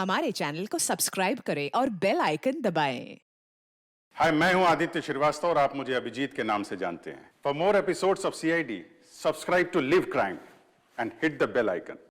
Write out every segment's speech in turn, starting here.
हमारे चैनल को सब्सक्राइब करें और बेल आइकन दबाएं। हाय, मैं हूं आदित्य श्रीवास्तव और आप मुझे अभिजीत के नाम से जानते हैं। For more episodes of CID, subscribe to Live Crime and hit the bell icon.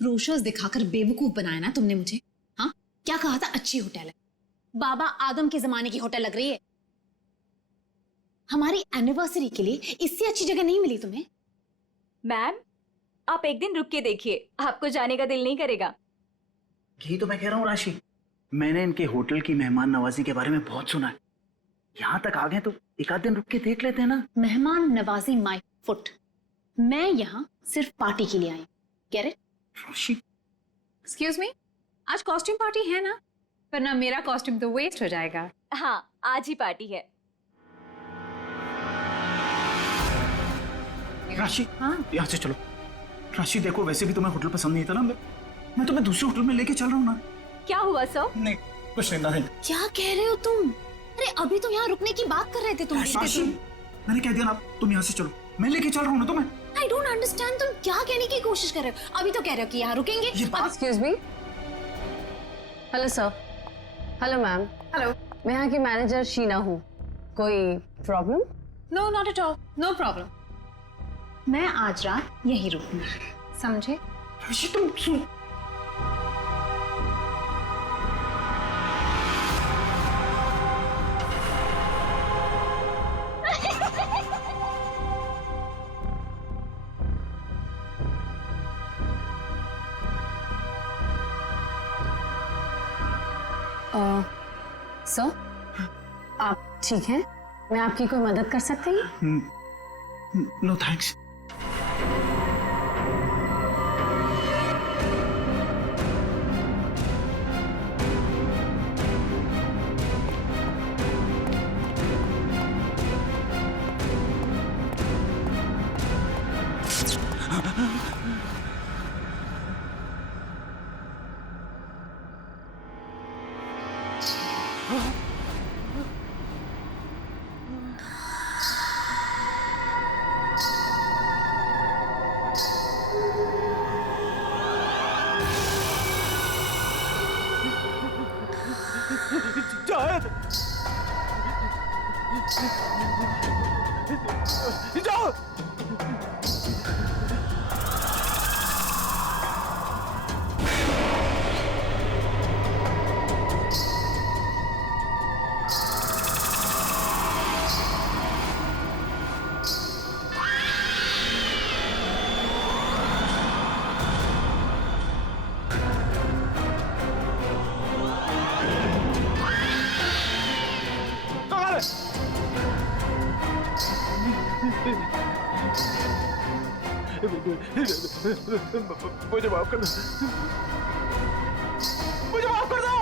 Brochures दिखाकर बेवकूफ बनाया ना तुमने मुझे। हाँ, क्या कहा था? अच्छी होटल है, बाबा आदम के जमाने की होटल लग रही है। हमारी एनिवर्सरी के लिए इससे अच्छी जगह नहीं मिली तुम्हें। मैम, आप एक दिन रुक के देखिए, आपको जाने का दिल नहीं करेगा। यही तो मैं कह रहा हूँ राशि, मैंने इनके होटल की मेहमान नवाजी के बारे में बहुत सुना है। यहाँ तक आ गए तो एक आध दिन रुक के देख लेते हैं ना। मेहमान नवाजी माय फुट। मैं यहाँ सिर्फ पार्टी के लिए आई। Get it? एक्सक्यूज मी, आज कॉस्ट्यूम पार्टी है ना? वरना मेरा कॉस्ट्यूम तो वेस्ट हो जाएगा। हाँ, आज ही पार्टी है। राशि, हाँ? यहाँ से चलो। राशि देखो, वैसे भी तुम्हें होटल पसंद नहीं था ना, मैं तुम्हें दूसरे होटल में लेके चल रहा हूँ ना। क्या हुआ सर? नहीं, कुछ नहीं। क्या कह रहे हो तुम? अरे अभी तो यहाँ रुकने की बात कर रहे थे तुम। राशि, मैंने कह दिया ना, तुम यहाँ से चलो, मैं लेके चल रहा हूँ ना तुम्हें। आई डोंट अंडरस्टैंड, तुम क्या कहने की कोशिश कर रहे हो? अभी तो कह रहे हो कि यहाँ रुकेंगे। Excuse me. Hello sir. Hello ma'am. Hello. मैं यहाँ की मैनेजर शीना हूँ। कोई problem? No, not at all, no problem. मैं आज रात यहीं रुकूंगी, समझे? राशि तुम सुन। सर, आप ठीक हैं? मैं आपकी कोई मदद कर सकती हूँ? No thanks. जाओ। मुझे माफ कर दो, मुझे माफ कर दो।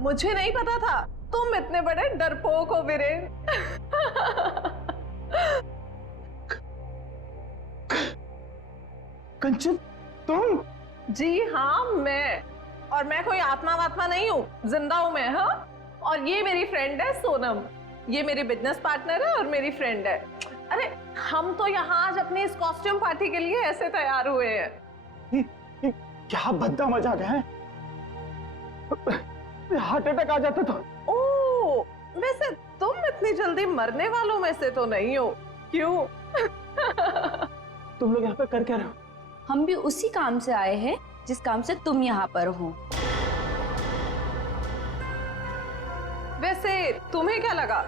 मुझे नहीं पता था तुम इतने बड़े डरपोक हो वीरेन। कंचन, तुम? जी हाँ, और मैं कोई आत्मा वात्मा नहीं हूँ, जिंदा हूँ मैं। हाँ, और ये मेरी फ्रेंड है सोनम। ये मेरी बिजनेस पार्टनर है और मेरी फ्रेंड है। अरे हम तो यहाँ आज अपनी इस कॉस्ट्यूम पार्टी के लिए ऐसे तैयार हुए हैं। क्या भद्दा मजाक है? हार्ट अटैक आ जाता तो। ओह, वैसे तुम इतनी जल्दी मरने वालों में से तो नहीं हो, क्यों? तुम लोग यहाँ पे कर क्या रहे हो? हम भी उसी काम से आए हैं जिस काम से तुम यहाँ पर हो। वैसे तुम्हें क्या लगा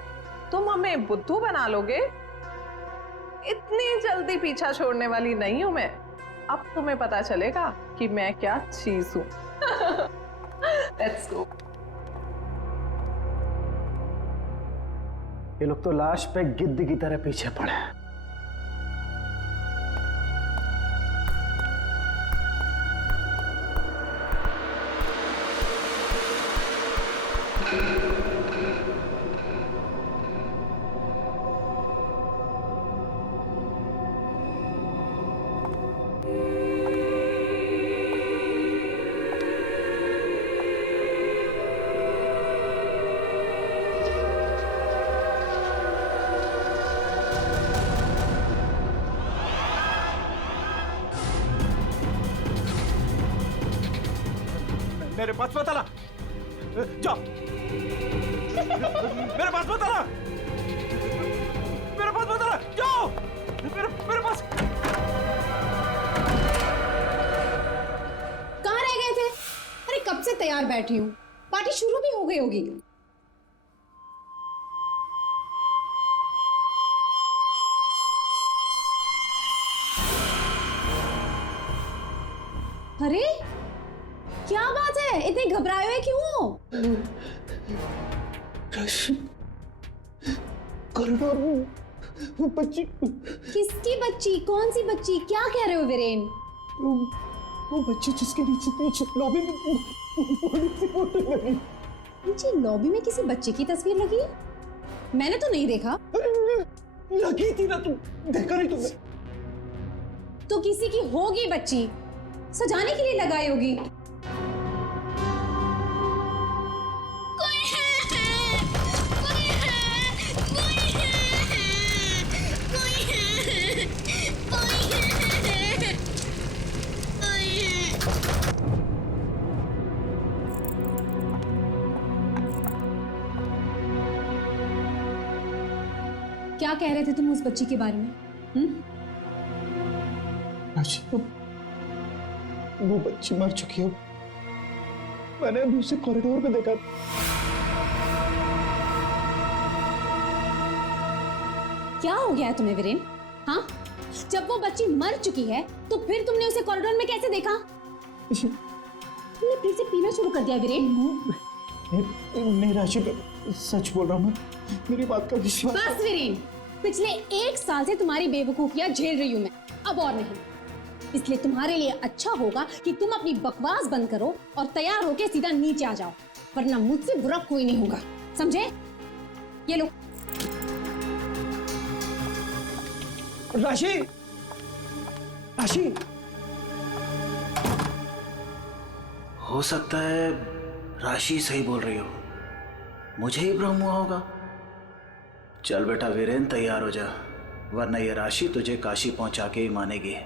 तुम हमें बुद्धू बना लोगे? इतनी जल्दी पीछा छोड़ने वाली नहीं हूं मैं। अब तुम्हें पता चलेगा कि मैं क्या चीज हूं। Let's go. ये लोग तो लाश पे गिद्ध की तरह पीछे पड़े हैं। मेरे पास मत आना, जाओ। मेरे पास मत आना, मेरे पास मत आना, जाओ। मेरे पास। कहाँ रह गए थे? अरे कब से तैयार बैठी हूँ, पार्टी शुरू भी हो गई होगी। अरे क्या बात है, इतने घबराए हुए क्यों हो? कॉरिडोर में वो बच्ची। किसकी बच्ची? कौन सी बच्ची? क्या कह रहे हो वीरेन? वो बच्ची जिसके नीचे लॉबी में बड़ी सी फोटो लगी। नीचे लॉबी में किसी बच्चे की तस्वीर लगी है? मैंने तो नहीं देखा। लगी थी ना, तुम देखा नहीं तुमने? तो किसी की होगी बच्ची, सजाने के लिए लगाई होगी। क्या कह रहे थे तुम उस बच्ची के बारे में? वो बच्ची मर चुकी है। मैंने अभी उसे कॉरिडोर में देखा। क्या हो गया है तुम्हें वीरेन? हाँ, जब वो बच्ची मर चुकी है तो फिर तुमने उसे कॉरिडोर में कैसे देखा? तुमने फिर से पीना शुरू कर दिया वीरेन? नहीं राशि, सच बोल रहा हूँ, मेरी बात का विश्वास। बस वीरेन, पिछले 1 साल से तुम्हारी बेवकूफियां झेल रही हूं मैं, अब और नहीं। इसलिए तुम्हारे लिए अच्छा होगा कि तुम अपनी बकवास बंद करो और तैयार होके सीधा नीचे आ जाओ, वरना मुझसे बुरा कोई नहीं होगा, समझे? ये लो। राशि, राशि, हो सकता है राशि सही बोल रही हो, मुझे ही भ्रम हुआ होगा। चल बेटा वीरेन, तैयार हो जा, वरना ये राशि तुझे काशी पहुंचा के ही मानेगी।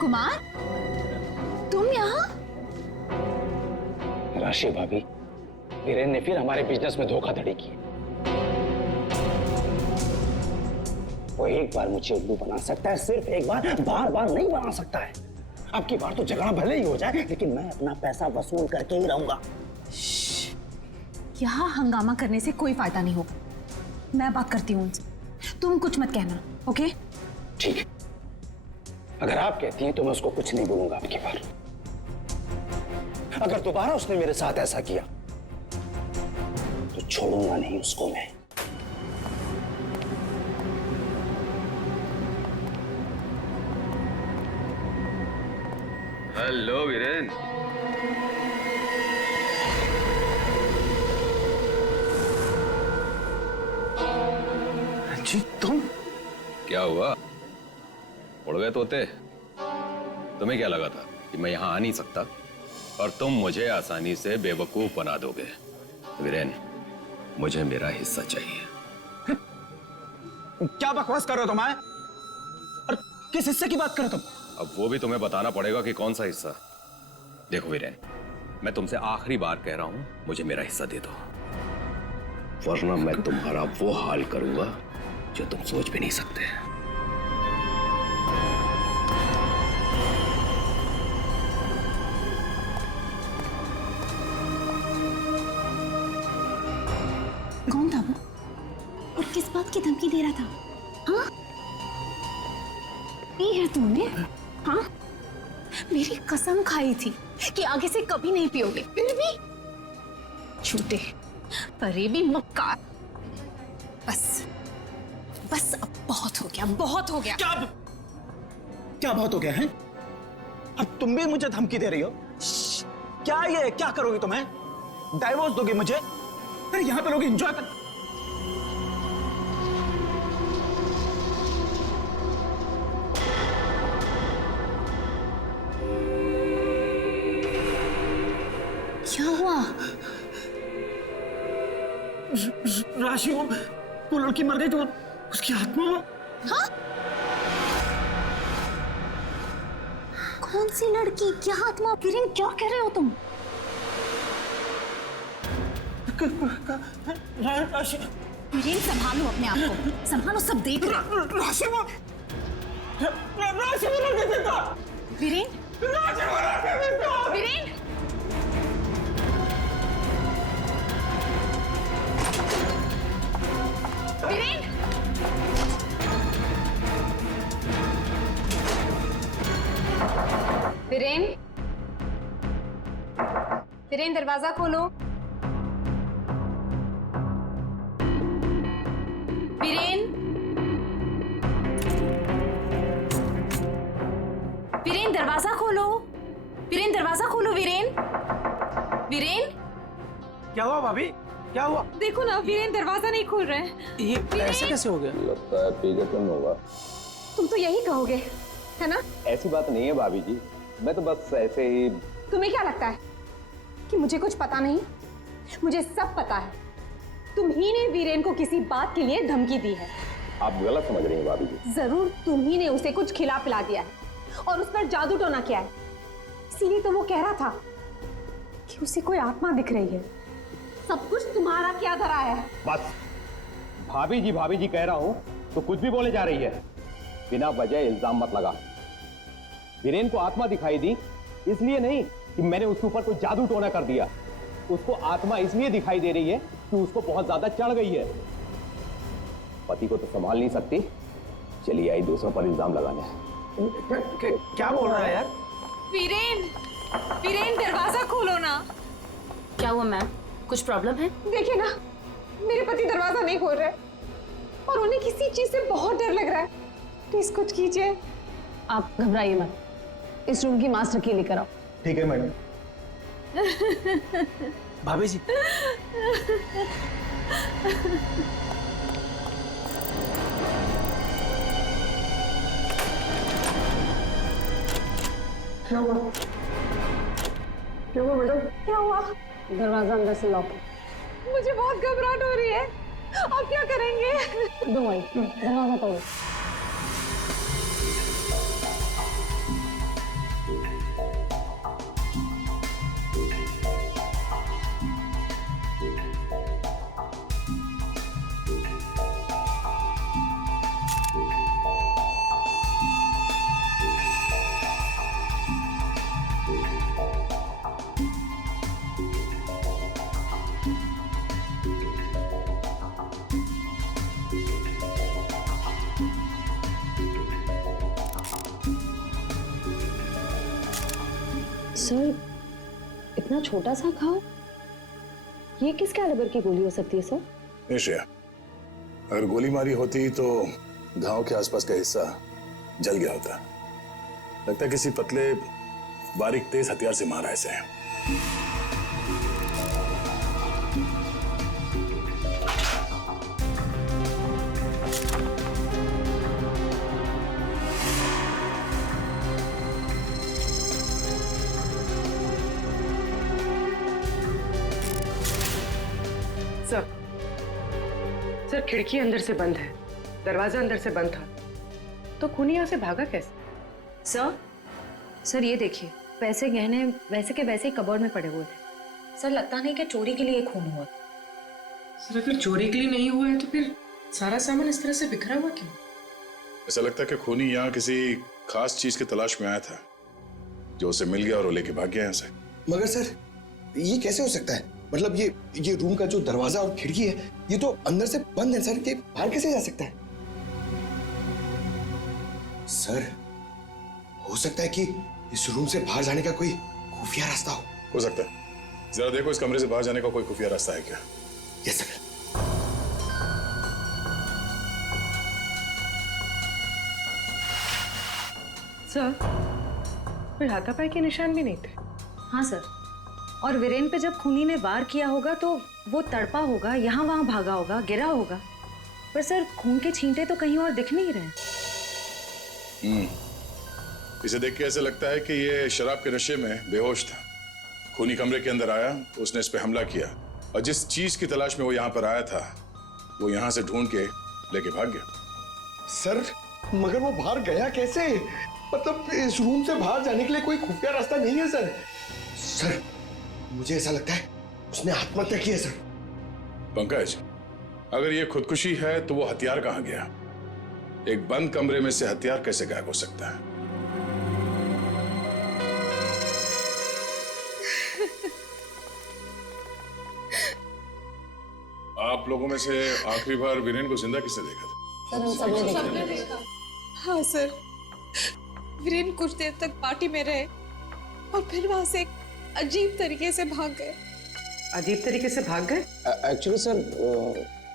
कुमार, तुम यहाँ? राशि भाभी, वीरेन ने फिर हमारे बिजनेस में धोखाधड़ी की। वो एक बार मुझे उल्लू बना सकता है, सिर्फ एक बार, बार बार नहीं बना सकता है। अब की बार तो झगड़ा भले ही हो जाए, लेकिन मैं अपना पैसा वसूल करके ही रहूंगा। यहाँ हंगामा करने से कोई फायदा नहीं होगा, मैं बात करती हूँ उनसे, तुम कुछ मत कहना, ओके? ठीक है, अगर आप कहती हैं तो मैं उसको कुछ नहीं बोलूंगा आपकी बार। अगर दोबारा उसने मेरे साथ ऐसा किया तो छोड़ूंगा नहीं उसको मैं। हेलो वीरेन। जी तुम? क्या हुआ, उड़ गए तोते? तुम्हें क्या लगा था कि मैं यहां आ नहीं सकता और तुम मुझे आसानी से बेवकूफ बना दोगे? वीरेन, मुझे मेरा हिस्सा चाहिए। क्या बकवास कर रहे हो तुम? और किस हिस्से की बात कर रहे हो तुम? अब वो भी तुम्हें बताना पड़ेगा कि कौन सा हिस्सा। देखो वीरेन, मैं तुमसे आखिरी बार कह रहा हूं, मुझे मेरा हिस्सा दे दो, वरना मैं तुम्हारा वो हाल करूंगा जो तुम सोच भी नहीं सकते। कौन था वो और किस बात की धमकी दे रहा था? हाँ, ये है तुमने? हाँ, मेरी कसम खाई थी कि आगे से कभी नहीं पियोगे, फिर भी झूठे फरेबी मक्कार। बस बस अब बहुत हो गया, बहुत हो गया। क्या बहुत हो गया है? अब तुम भी मुझे धमकी दे रही हो? क्या ये क्या करोगी तुम? डाइवोर्स दोगी मुझे? अरे यहाँ पे लोग एंजॉय कर। क्या हुआ? राशि, वो लड़की मर गई तो उसकी आत्मा। हाँ? कौन सी लड़की? क्या आत्मा? वीरेन, क्या कह रहे हो तुम? राशि, वीरेन, संभालो अपने आप को, संभालो, सब देख रहे हैं। राशि वो लड़की देता। वीरेन, राशि वो लड़की देता। वीरेन, वीरेन, वीरेन, वीरेन दरवाजा खोलो। वीरेन, वीरेन दरवाजा खोलो, वीरेन दरवाजा खोलो, वीरेन, वीरेन। क्या हुआ भाभी? क्या हुआ? देखो ना, वीरेन दरवाजा नहीं खोल रहे हैं। ये ऐसे कैसे हो गया? लगता है पी के तुम होगा। तुम तो यही कहोगे, है ना? ऐसी बात नहीं है भाभी जी, मैं तो बस ऐसे ही। तुम्हें क्या लगता है कि मुझे कुछ पता नहीं? मुझे सब पता है। तुम ही ने वीरेन को किसी बात के लिए धमकी दी है। आप गलत समझ रही हैं भाभी जी। जरूर तुम ही ने उसे कुछ खिला पिला दिया है और उस पर जादू टोना किया है। इसीलिए तो वो कह रहा था कि उसे कोई आत्मा दिख रही है। सब कुछ तुम्हारा क्या धरा है? बस भाभी जी कह रहा हूं तो कुछ भी बोले जा रही है। बिना वजह इल्जाम मत लगा। वीरेन को आत्मा दिखाई दी इसलिए नहीं कि मैंने उसके ऊपर कोई जादू टोना कर दिया। उसको आत्मा इसलिए दिखाई दे रही है कि उसको बहुत ज्यादा चढ़ गई है। पति को तो संभाल नहीं सकती, चलिए आई दूसरों पर इल्जाम लगाने। क्या बोल रहा है यार? वीरेन, वीरेन दरवाजा खोलो ना। क्या हुआ मैम? कुछ प्रॉब्लम है? देखिए ना, मेरे पति दरवाजा नहीं खोल रहे और उन्हें किसी चीज से बहुत डर लग रहा है। प्लीज कुछ कीजिए। आप घबराइए मत, इस रूम की मास्टर की लेकर आओ। ठीक है मैडम। भाभी जी, क्या हुआ? क्या हुआ मैडम? क्या हुआ? दरवाजा अंदर से लॉक है। मुझे बहुत घबराहट हो रही है। अब क्या करेंगे? डोंट वरी, दरवाजा तोड़ो। सर, इतना छोटा सा घाव, ये किस कैलिबर की गोली हो सकती है सर? निश्चय, अगर गोली मारी होती तो घाव के आसपास का हिस्सा जल गया होता। लगता है किसी पतले बारीक तेज हथियार से मारा इसे। सर खिड़की अंदर से बंद है, दरवाजा अंदर से बंद था, तो खूनी यहाँ से भागा कैसे? सर ये देखिए, पैसे गहने वैसे के वैसे ही कबर्ड में पड़े हुए थे। सर लगता नहीं कि चोरी के लिए खून हुआ। सर अगर चोरी के लिए नहीं हुआ है तो फिर सारा सामान इस तरह से बिखरा हुआ क्यों? ऐसा लगता है कि खूनी यहाँ किसी खास चीज की तलाश में आया था, जो उसे मिल गया और वो लेके भाग गया यहाँ से। मगर सर ये कैसे हो सकता है? मतलब ये रूम का जो दरवाजा और खिड़की है ये तो अंदर से बंद है सर, ये बाहर कैसे जा सकता है? सर हो सकता है कि इस रूम से बाहर जाने का कोई खुफिया रास्ता हो सकता है। जरा देखो इस कमरे से बाहर जाने का कोई खुफिया रास्ता है क्या? Yes sir. सर कोई हाथापाई के निशान भी नहीं थे। हाँ सर, और वीरेन पे जब खूनी ने वार किया होगा तो वो तड़पा होगा, यहाँ वहां भागा होगा, गिरा होगा, पर सर खून के छींटे तो कहीं और दिख नहीं रहे। इसे देख के ऐसा लगता है कि ये शराब के नशे में बेहोश था। खूनी कमरे के अंदर आया, उसने इस पे हमला किया और जिस चीज की तलाश में वो यहाँ पर आया था वो यहाँ से ढूंढ के लेके भाग गया। सर मगर वो बाहर गया कैसे? मतलब इस रूम से बाहर जाने के लिए कोई खुफिया रास्ता नहीं है सर। सर मुझे ऐसा लगता है उसने आत्महत्या की है सर। पंकज, अगर ये खुदकुशी है तो वो हथियार कहाँ गया? एक बंद कमरे में से हथियार कैसे गायब हो सकता है? आप लोगों में से आखिरी बार वीरेन को जिंदा किसने देखा था? सर हम सबने देखा। हाँ सर, वीरेन कुछ देर तक पार्टी में रहे और फिर वहां से एक अजीब तरीके से भाग गए। अजीब तरीके से भाग गए? एक्चुअली सर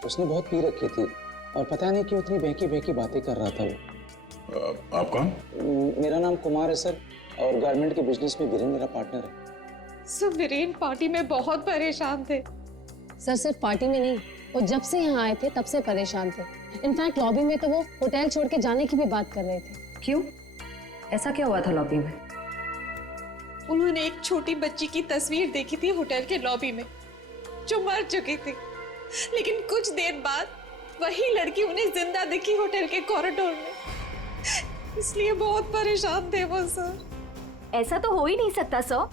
उसने बहुत पी रखी थी और पता नहीं क्यों इतनी बहकी बहकी बातें कर रहा था वो। आप कौन? मेरा नाम कुमार है सर और गारमेंट के बिजनेस में वीरेन मेरा पार्टनर है। सर वीरेन पार्टी में बहुत परेशान थे। सर सिर्फ पार्टी में नहीं, वो जब से यहाँ आए थे तब से परेशान थे। इनफैक्ट लॉबी में तो वो होटल छोड़ के जाने की भी बात कर रहे थे। क्यों? ऐसा क्या हुआ था लॉबी में? उन्होंने एक छोटी बच्ची की तस्वीर देखी थी होटल के लॉबी में जो मर चुकी थी, लेकिन कुछ देर बाद वही लड़की उन्हें जिंदा दिखी होटल के कॉरिडोर में। इसलिए बहुत परेशान थे वो सर। ऐसा तो हो ही नहीं सकता सर,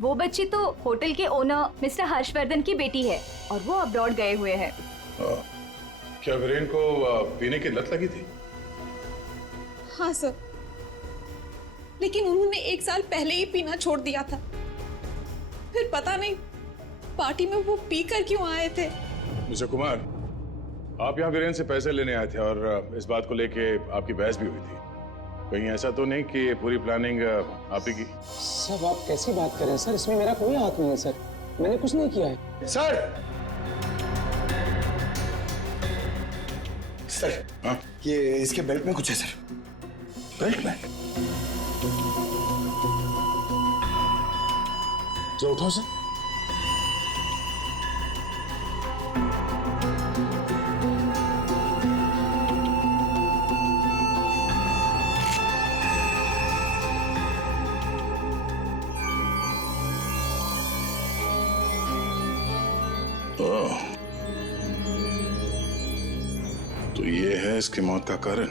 वो बच्ची तो होटल के ओनर मिस्टर हर्षवर्धन की बेटी है और वो अब्रॉड गए हुए हैं। क्या वीरेन को पीने की लत लगी थी? हाँ सर, लेकिन उन्होंने 1 साल पहले ही पीना छोड़ दिया था। फिर पता नहीं पार्टी में वो पीकर क्यों आए थे। मिस्टर कुमार, आप यहाँ वीरेन से पैसे लेने आए थे और इस बात को लेके आपकी बहस भी हुई थी। कहीं ऐसा तो नहीं कि ये पूरी प्लानिंग आप ही की? सब आप कैसी बात कर रहे हैं सर? इसमें मेरा कोई हाथ नहीं है सर, मैंने कुछ नहीं किया है। सर हाँ? ये इसके बेल्ट में कुछ है सर। बेल्ट में? जो उठाओ सर। तो ये है इसकी मौत का कारण।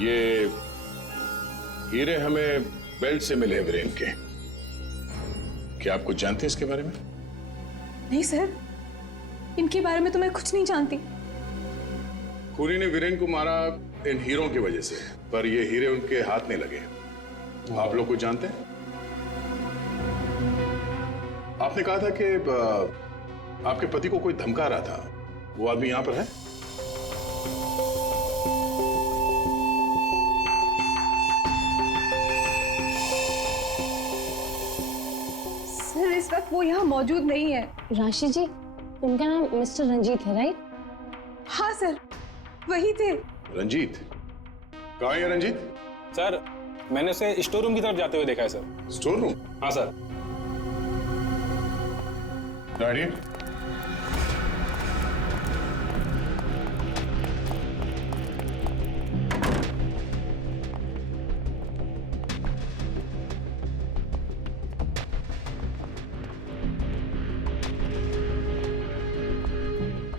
ये हीरे हमें बेल्ट से मिले वीरेन के। क्या आप कुछ जानते हैं इसके बारे में? नहीं सर, इनके बारे में तो मैं कुछ नहीं जानती। खूनी ने वीरेन को मारा इन हीरों की वजह से, पर ये हीरे उनके हाथ नहीं लगे। आप लोग कुछ जानते हैं? आपने कहा था कि आपके पति को कोई धमका रहा था, वो आदमी यहां पर है? सर इस वक्त वो यहाँ मौजूद नहीं है। राशि जी, उनका नाम मिस्टर रंजीत है राइट? हाँ सर, वही थे। रंजीत? कहाँ है रंजीत? सर मैंने उसे स्टोर रूम की तरफ जाते हुए देखा है सर। Store room? हाँ सर। गाड़ी?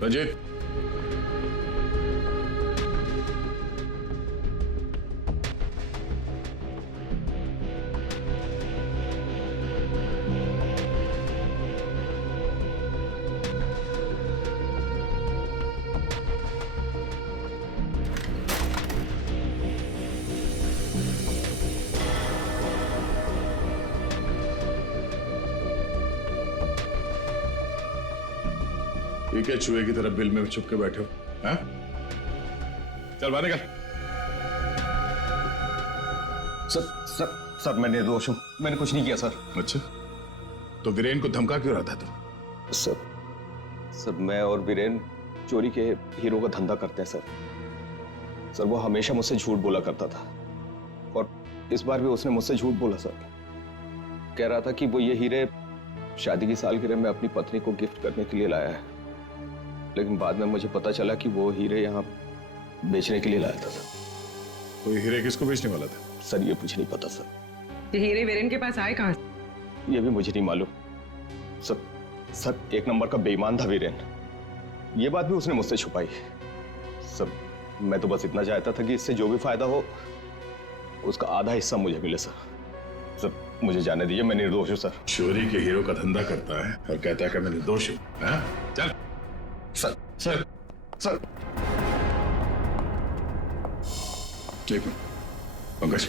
रंजीत, ये क्या चूहे की तरफ बिल में छुप के बैठे हो? हाँ? चल बाहर निकल। सर मैं निर्दोष हूँ, मैंने कुछ नहीं किया सर। अच्छा, तो वीरेन को धमका क्यों रहा था तू? सर मैं और वीरेन चोरी के हीरो का धंधा करते हैं सर। वो हमेशा मुझसे झूठ बोला करता था और इस बार भी उसने मुझसे झूठ बोला सर। कह रहा था कि वो ये हीरे शादी की सालगिरह में अपनी पत्नी को गिफ्ट करने के लिए लाया है, लेकिन बाद में मुझे पता चला कि वो हीरे यहाँ बेचने के लिए लाया था। तो ये हीरे किसको बेचने वाला था? सर ये मुझे नहीं पता सर। ये हीरे वीरेन के पास आए कहाँ से? ये भी मुझे नहीं मालूम सर। एक नंबर का बेईमान था वीरेन, ये बात भी उसने मुझसे छुपाई। सर मैं तो बस इतना चाहता था कि इससे जो भी फायदा हो उसका आधा हिस्सा मुझे मिले सर मुझे जाने दीजिए, मैं निर्दोष हूँ सर। चोरी के हीरो का धंधा करता है और कहता है कि मैं निर्दोष हूँ। हाँ? चल। सर एक मिनट, पंकज,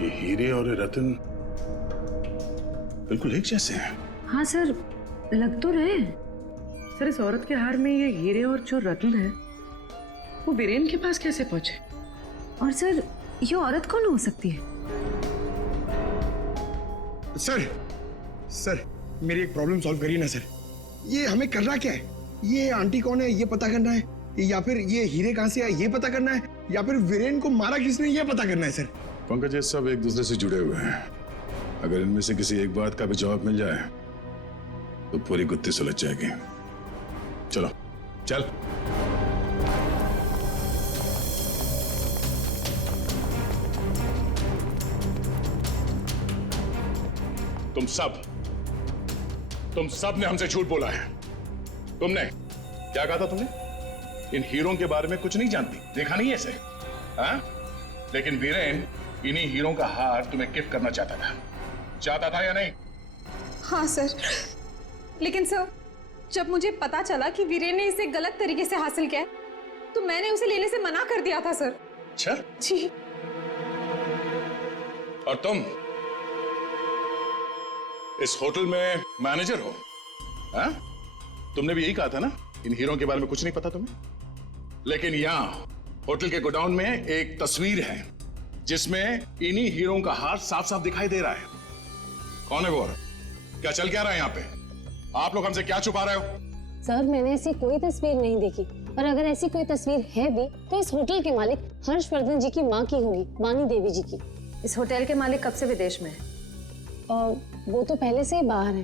ये हीरे और ये रतन बिल्कुल एक जैसे हैं। हाँ सर, लग तो रहे हैं। सर इस औरत के हार में ये हीरे और जो रत्न है वो वीरेन के पास कैसे पहुंचे? और सर ये औरत कौन हो सकती है? सर मेरी एक प्रॉब्लम सॉल्व करिए ना सर। ये हमें करना क्या है? ये आंटी कौन है ये पता करना है, या फिर ये हीरे कहाँ से आए ये पता करना है, या फिर वीरेन को मारा किसने ये पता करना है सर। पंकज, ये सब एक दूसरे से जुड़े हुए हैं। अगर इनमें से किसी एक बात का भी जवाब मिल जाए तो पूरी गुत्थी सुलझ जाएगी। चलो चल। तुम सब ने हमसे झूठ बोला है। तुमने क्या कहा था? तुमने इन हीरों के बारे में कुछ नहीं जानती, देखा नहीं ऐसे? हाँ? लेकिन वीरेन इन्हीं हीरों का हार तुम्हें गिफ्ट करना चाहता था या नहीं? हाँ सर, लेकिन सर जब मुझे पता चला कि वीरेन ने इसे गलत तरीके से हासिल किया तो मैंने उसे लेने से मना कर दिया था सर। अच्छा जी। और तुम इस होटल में मैनेजर हो? हाँ? तुमने भी यही कहा था ना इन हीरों के बारे में कुछ नहीं पता तुम्हें। लेकिन यहां होटल के गोडाउन में एक तस्वीर है जिसमें इन्हीं हीरों का हार साफ साफ दिखाई दे रहा है। कौन है वो? क्या चल क्या रहा है यहाँ पे? आप लोग हमसे क्या छुपा रहे हो? सर मैंने ऐसी कोई तस्वीर नहीं देखी, और अगर ऐसी कोई तस्वीर है भी तो इस होटल के मालिक हर्षवर्धन जी की माँ की होगी, वानी देवी जी की। इस होटल के मालिक कब से विदेश में है? वो तो पहले से ही बाहर है।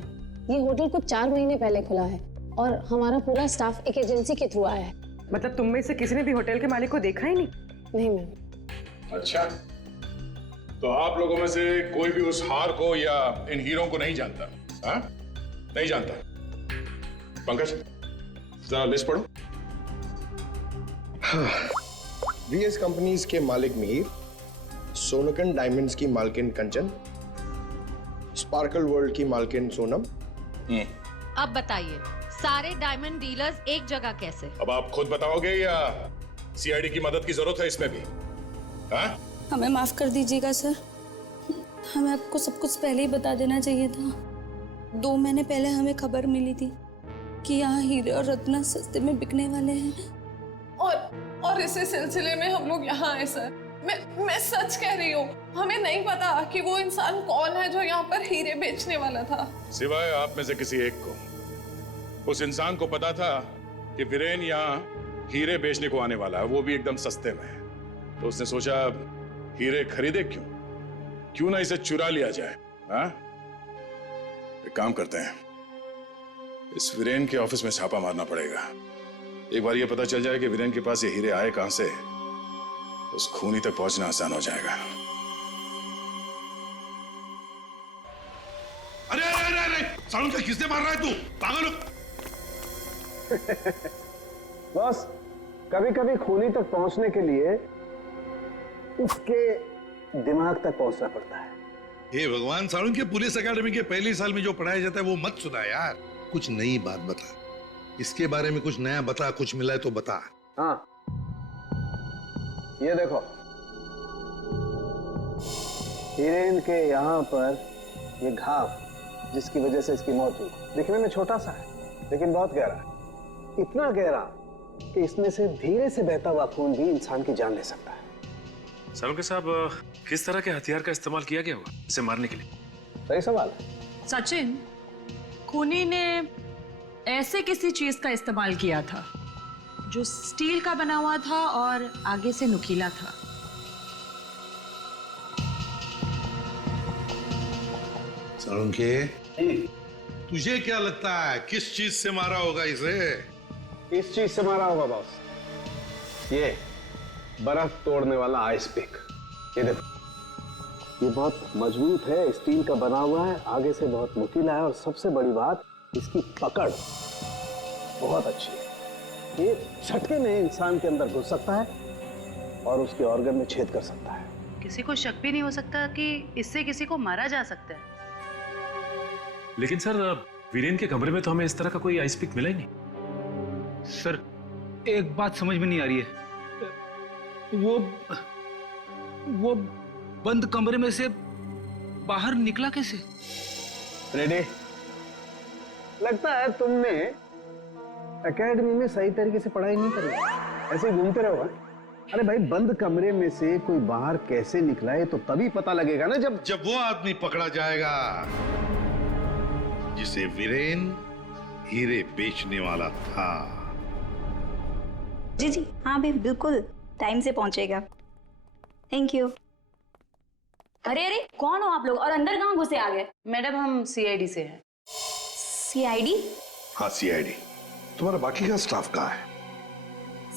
ये होटल कुछ 4 महीने पहले खुला है और हमारा पूरा स्टाफ एक एजेंसी के थ्रू आया है। मतलब तुम में से किसी ने भी होटल के मालिक को देखा ही नहीं? नहीं मैम। अच्छा, तो आप लोगों में से कोई भी उस हार को या इन हीरों को नहीं जानता? हाँ? नहीं जानता? पंकज जरा लिस्ट पढ़ो। वीएस कंपनीज के मालिक मीर, सोनकन डायमंड्स की मालकिन कंचन, स्पार्कल वर्ल्ड की मालकिन सोनम। अब बताइए सारे डायमंड डीलर्स एक जगह कैसे? अब आप खुद बताओगे या सीआईडी की मदद की जरूरत है इसमें भी? हाँ? हमें माफ कर दीजिएगा सर, हमें आपको सब कुछ पहले ही बता देना चाहिए था। 2 महीने पहले हमें खबर मिली थी कि यहाँ हीरे और रत्न सस्ते में बिकने वाले हैं, और इसी सिलसिले में हम लोग यहाँ आए सर। मैं सच कह रही हूँ, हमें नहीं पता कि वो इंसान कौन है जो यहाँ पर हीरे बेचने वाला था। सिवाय आप में से किसी एक को, उस इंसान को पता था कि वीरेन यहाँ हीरे बेचने को आने वाला है, वो भी एकदम सस्ते में। तो उसने सोचा हीरे खरीदे क्यों ना इसे चुरा लिया जाए। हाँ, एक काम करते हैं, इस वीरेन के ऑफिस में छापा मारना पड़ेगा। एक बार ये पता चल जाए कि वीरेन के पास ये हीरे आए कहां से, उस खूनी तक पहुंचना आसान हो जाएगा। अरे अरे अरे अरे, सालून का किसने मार रहा है तू? पागल हो? बॉस, कभी कभी खूनी तक पहुंचने के लिए उसके दिमाग तक पहुंचना पड़ता है। हे भगवान, सालून के पुलिस अकेडमी के पहले साल में जो पढ़ाया जाता है वो मत सुना यार। कुछ नई बात बता, इसके बारे में कुछ नया बता, कुछ मिला है तो बता। हाँ, ये देखो, हीरेन के यहाँ पर ये घाव जिसकी वजह से इसकी मौत हुई, दिखने में छोटा सा है लेकिन बहुत गहरा है। इतना गहरा कि इसमें से धीरे से बहता हुआ खून भी इंसान की जान ले सकता है। सालुंके साहब, किस तरह के हथियार का इस्तेमाल किया गया होगा इसे मारने के लिए? सही सवाल है। सचिन, खूनी ने ऐसे किसी चीज का इस्तेमाल किया था जो स्टील का बना हुआ था और आगे से नुकीला था। सालुंके, तुझे क्या लगता है किस चीज से मारा होगा इसे? इस चीज से मारा होगा बॉस, ये बर्फ तोड़ने वाला आइस पिक। ये देखो, ये बहुत मजबूत है, स्टील का बना हुआ है, आगे से बहुत नुकीला है और सबसे बड़ी बात, इसकी पकड़ बहुत अच्छी है। ये झटके में इंसान के अंदर घुस सकता है और उसके ऑर्गन में छेद कर सकता है। किसी को शक भी नहीं हो सकता कि इससे किसी को मारा जा सकता है। लेकिन सर, वीरेन के कमरे में तो हमें इस तरह का कोई आइस पिक मिला ही नहीं। सर, एक बात समझ में नहीं आ रही है, वो बंद कमरे में से बाहर निकला कैसे? रेडी? लगता है तुमने एकेडमी में सही तरीके से पढ़ाई नहीं करी, ऐसे ही घूमते रहो। अरे भाई, बंद कमरे में से कोई बाहर कैसे निकला है तो तभी पता लगेगा ना जब वो आदमी पकड़ा जाएगा जिसे वीरेन हीरे बेचने वाला था। जी जी हाँ भाई, बिल्कुल टाइम से पहुंचेगा। Thank you. अरे अरे, कौन हो आप लोग और अंदर कहाँ घुसे आ गए? मैडम, हम सीआईडी से हैं। सीआईडी? हाँ, सीआईडी। तुम्हारा बाकी का स्टाफ कहाँ है?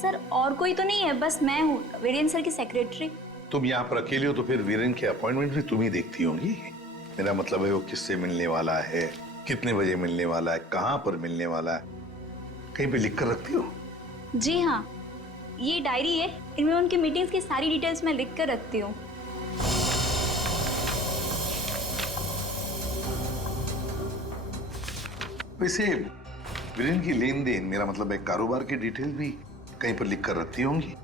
सर, और कोई तो नहीं है, बस मैं हूँ, वीरेन सर की सेक्रेटरी। तुम यहाँ पर अकेले हो तो फिर वीरेन के अपॉइंटमेंट भी तुम ही देखती होंगी। मेरा मतलब है वो किससे मिलने वाला है, कितने बजे मिलने वाला है, कहाँ पर मिलने वाला है, कहीं पे लिख कर रखती हो? जी हाँ, ये डायरी है, इनमें उनकी मीटिंग्स की सारी डिटेल्स मैं लिख कर रखती हूँ। वैसे वीरेन की लेन देन, मेरा मतलब है कारोबार की डिटेल भी कहीं पर लिख कर रखती होंगी।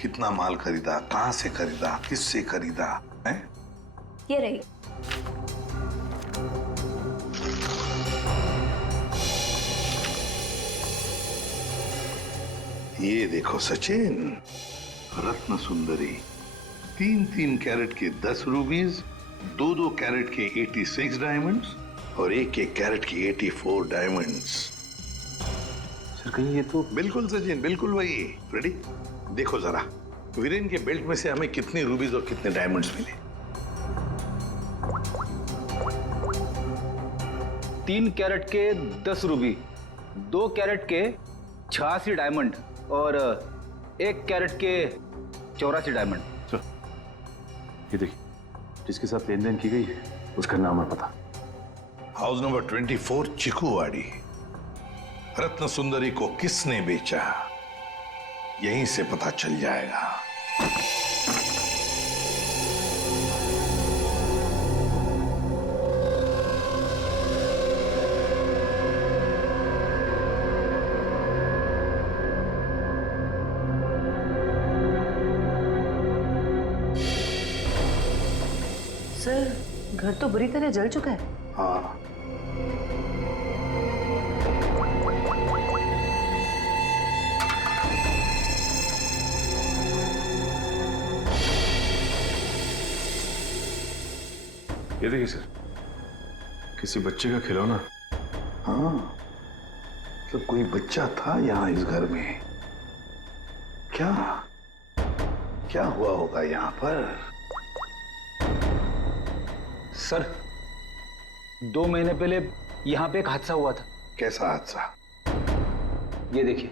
कितना माल खरीदा, कहाँ से खरीदा, किससे खरीदा है? ये रही। ये देखो सचिन, रत्न सुंदरी, 3-3 कैरेट के 10 रूबीज, 2-2 कैरेट के 86 डायमंड्स और 1-1 कैरेट की 84 डायमंड्स। सर, कहीं ये तो... बिल्कुल सचिन, बिल्कुल वही। रेडी? देखो जरा, वीरेन के बेल्ट में से हमें कितने रूबीज और कितने डायमंड्स मिले? 3 कैरेट के 10 रूबी, 2 कैरेट के 86 डायमंड और 1 कैरेट के 84 डायमंड। सर, ये देखिए, जिसके साथ लेन देन की गई है उसका नाम और पता। House number 24, चिकूवाड़ी। रत्न सुंदरी को किसने बेचा, यहीं से पता चल जाएगा। सर, घर तो बुरी तरह जल चुका है। हाँ, ये देखिए सर, किसी बच्चे का खिलौना। हाँ, तो कोई बच्चा था यहाँ इस घर में। क्या क्या हुआ होगा यहाँ पर? सर, 2 महीने पहले यहाँ पे एक हादसा हुआ था। कैसा हादसा? ये देखिए।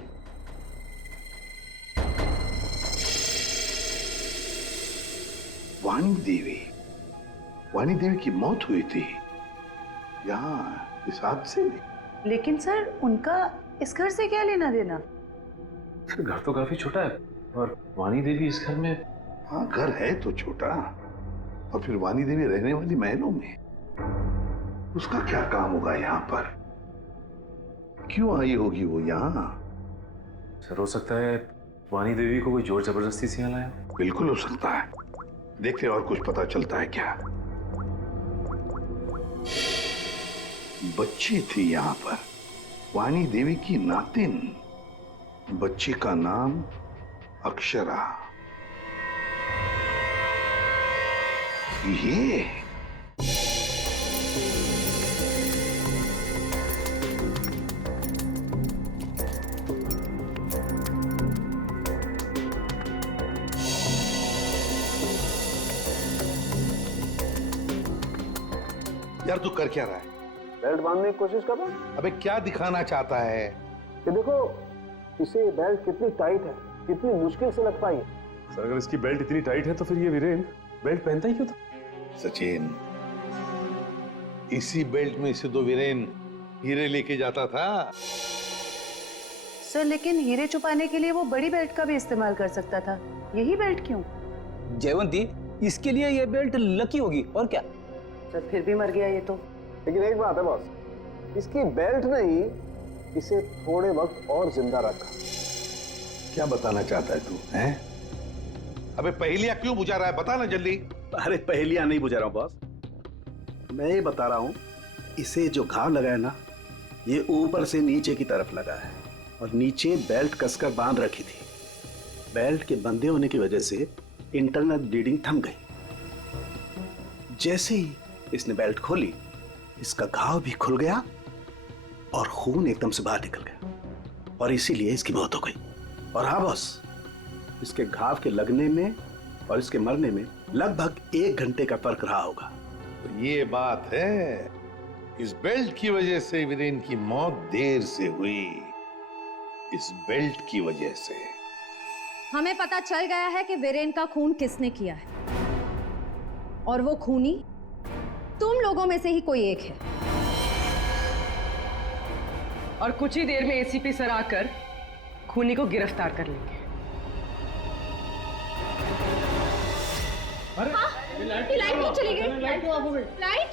वाणी देवी की मौत हुई थी यहाँ इस हादसे में। लेकिन सर, उनका इस घर से क्या लेना देना? सर, घर तो काफी छोटा है और वाणी देवी इस घर में। हाँ, घर है तो छोटा, और फिर वाणी देवी रहने वाली महलों में। उसका क्या काम होगा यहाँ पर? क्यों आई होगी वो यहाँ? सर, हो सकता है वाणी देवी को कोई जोर जबरदस्ती से यहाँ लाया। बिल्कुल हो सकता है। देखते हैं और कुछ पता चलता है क्या। बच्ची थी यहाँ पर, वाणी देवी की नातिन। बच्ची का नाम अक्षरा। ये यार, तू कर क्या रहा है? बेल्ट बांधने की कोशिश कर रहा हूं। अबे क्या दिखाना चाहता है? कि देखो इसे बेल्ट कितनी टाइट है, कितनी मुश्किल से लग पाई है। सर, अगर इसकी बेल्ट इतनी टाइट है तो फिर ये वीरेन बेल्ट पहनता ही क्यों था? सचिन, इसी बेल्ट में से तो वीरेन हीरे लेके जाता था। सर, लेकिन हीरे छुपाने के लिए वो बड़ी बेल्ट का भी इस्तेमाल कर सकता था। यही बेल्ट क्यों? जयवंती, इसके लिए ये बेल्ट लकी होगी और क्या। सर, फिर भी मर गया ये तो। लेकिन एक बात है बॉस, इसकी बेल्ट ने ही इसे थोड़े वक्त और जिंदा रखा। क्या बताना चाहता है तू? हैं? अबे पहेलियां क्यों बुझा रहा है? बता ना जल्दी। अरे पहेलियां नहीं बुझा रहा हूं बॉस, मैं ये बता रहा हूं, इसे जो घाव लगा है ना, ये ऊपर से नीचे की तरफ लगा है और नीचे बेल्ट कसकर बांध रखी थी। बेल्ट के बंधे होने की वजह से इंटरनल ब्लीडिंग थम गई। जैसे ही इसने बेल्ट खोली, इसका घाव भी खुल गया और खून एकदम से बाहर निकल गया और इसीलिए इसकी मौत हो गई। और हाँ बॉस, इसके घाव के लगने में और इसके मरने में लगभग 1 घंटे का फर्क रहा होगा। तो ये बात है, इस बेल्ट की वजह से वीरेन की मौत देर से हुई। इस बेल्ट की वजह से। हमें पता चल गया है कि वीरेन का खून किसने किया है, और वो खूनी तुम लोगों में से ही कोई एक है। और कुछ ही देर में एसीपी सर आकर खूनी को गिरफ्तार कर लेंगे। अरे ये लाइट क्यों चली गई? लाइट क्यों ऑफ हो गई? लाइट?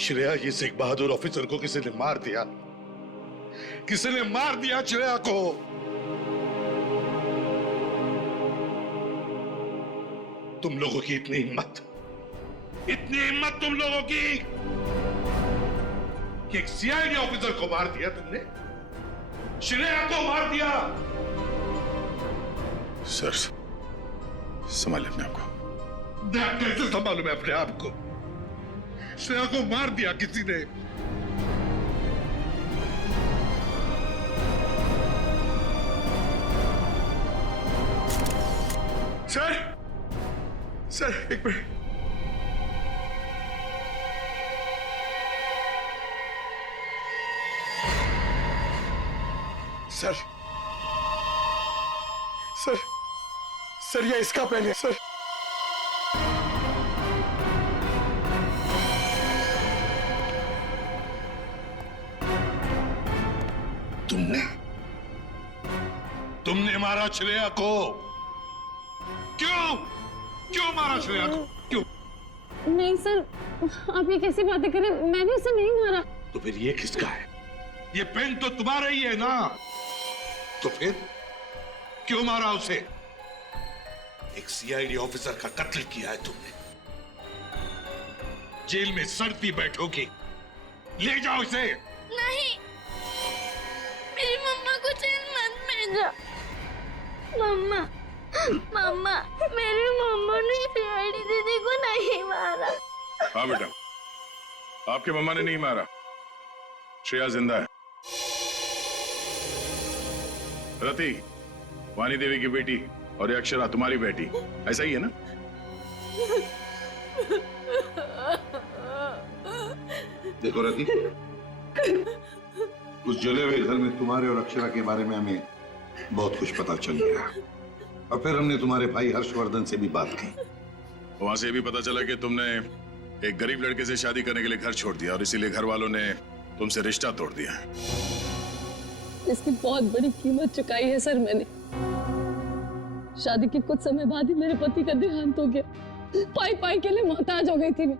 श्रेया, ये सिख बहादुर ऑफिसर को किसी ने मार दिया। किसी ने मार दिया श्रेया को। तुम लोगों की इतनी हिम्मत तुम लोगों की कि एक सीआईडी ऑफिसर को मार दिया तुमने, श्रेया को मार दिया। सर, संभालिए अपने आप को। कैसे संभालूं मैं अपने आप को? श्रेया को मार दिया किसी ने। सर एक मिनट। सर ये इसका पेन है सर। तुमने मारा श्रेया को। क्यों क्यों मारा श्रेया को? क्यों? नहीं सर, आप ये कैसी बातें करें, मैंने उसे नहीं मारा। तो फिर ये किसका है? ये पेन तो तुम्हारा ही है ना, तो फिर क्यों मारा उसे? एक सीआईडी ऑफिसर का कत्ल किया है तुमने, जेल में सड़ती बैठोगी। ले जाओ इसे। नहीं, मेरी मम्मा को जेल मत भेजो। मम्मा, मम्मा, मेरी मम्मा ने सीआईडी दीदी को नहीं मारा। हाँ बेटा, आपके मम्मा ने नहीं मारा, श्रेया जिंदा है। रति, वानी देवी की बेटी, और ये अक्षरा तुम्हारी बेटी, ऐसा ही है ना? देखो रति, उस जले हुए घर में तुम्हारे और अक्षरा के बारे में हमें बहुत कुछ पता चल गया, और फिर हमने तुम्हारे भाई हर्षवर्धन से भी बात की। वहां से भी पता चला कि तुमने एक गरीब लड़के से शादी करने के लिए घर छोड़ दिया, और इसीलिए घर वालों ने तुमसे रिश्ता तोड़ दिया। इसकी बहुत बड़ी कीमत चुकाई है सर मैंने। शादी के कुछ समय बाद ही मेरे पति का देहांत हो गया। पाई पाई के लिए मोहताज हो गई थी मैं,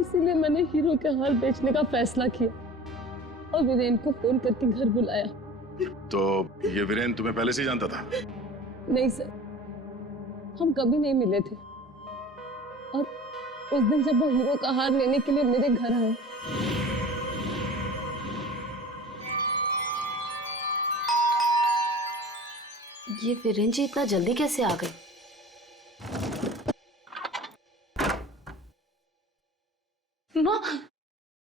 इसीलिए मैंने हीरो के हार बेचने का फैसला किया और वीरेन को फोन करके घर बुलाया। तो ये वीरेन तुम्हें पहले से ही जानता था? नहीं सर, हम कभी नहीं मिले थे, और उस दिन जब वो हीरो का हार लेने के लिए मेरे घर आए, ये वीरेन जी इतना जल्दी कैसे आ गए? माँ,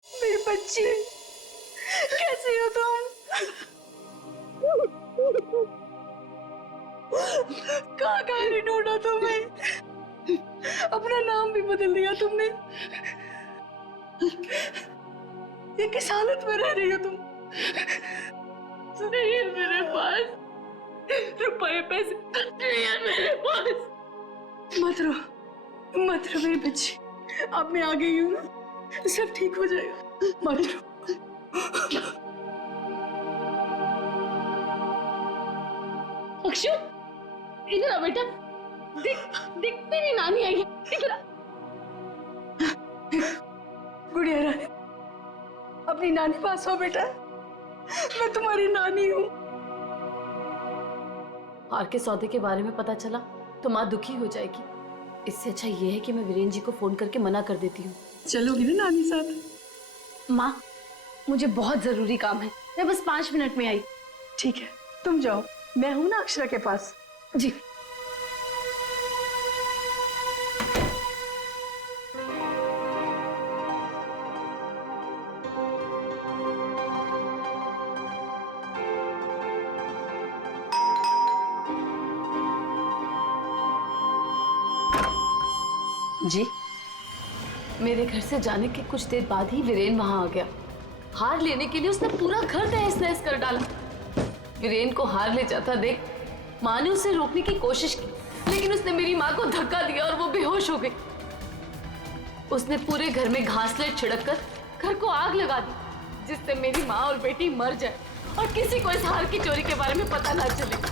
मेरी बच्ची, कैसी हो तुम? कहाँ कहाँ नहीं ढूंढा तुम्हें? अपना नाम भी बदल दिया तुमने। ये किस हालत में रह रही हो तुम? नहीं है मेरे पास रुपए पैसे, नहीं है मेरे पास। मत रो मेरी बच्ची, अब मैं आ गई हूँ ना, सब ठीक हो जाएगा, मत रो। अक्षु, इधर आ बेटा, देख तेरी नानी आई है, इधर आ। गुड़िया रानी, अपनी नानी पास हो बेटा, मैं तुम्हारी नानी हूँ। हार के सौदे के बारे में पता चला तो माँ दुखी हो जाएगी। इससे अच्छा ये है कि मैं वीरेन जी को फोन करके मना कर देती हूँ। चलोगी ना नानी साथ? माँ, मुझे बहुत जरूरी काम है, मैं बस 5 मिनट में आई। ठीक है, तुम जाओ, मैं हूं ना अक्षरा के पास। जी। जी, मेरे घर से जाने के कुछ देर बाद ही वीरेन वहां आ गया। हार लेने के लिए उसने पूरा घर तहस नहस कर डाला। वीरेन को हार ले जाता देख माँ ने उसे रोकने की कोशिश की, लेकिन उसने मेरी माँ को धक्का दिया और वो बेहोश हो गई। उसने पूरे घर में घासलेट छिड़ककर घर को आग लगा दी, जिससे मेरी माँ और बेटी मर जाए और किसी को इस हार की चोरी के बारे में पता ना चले।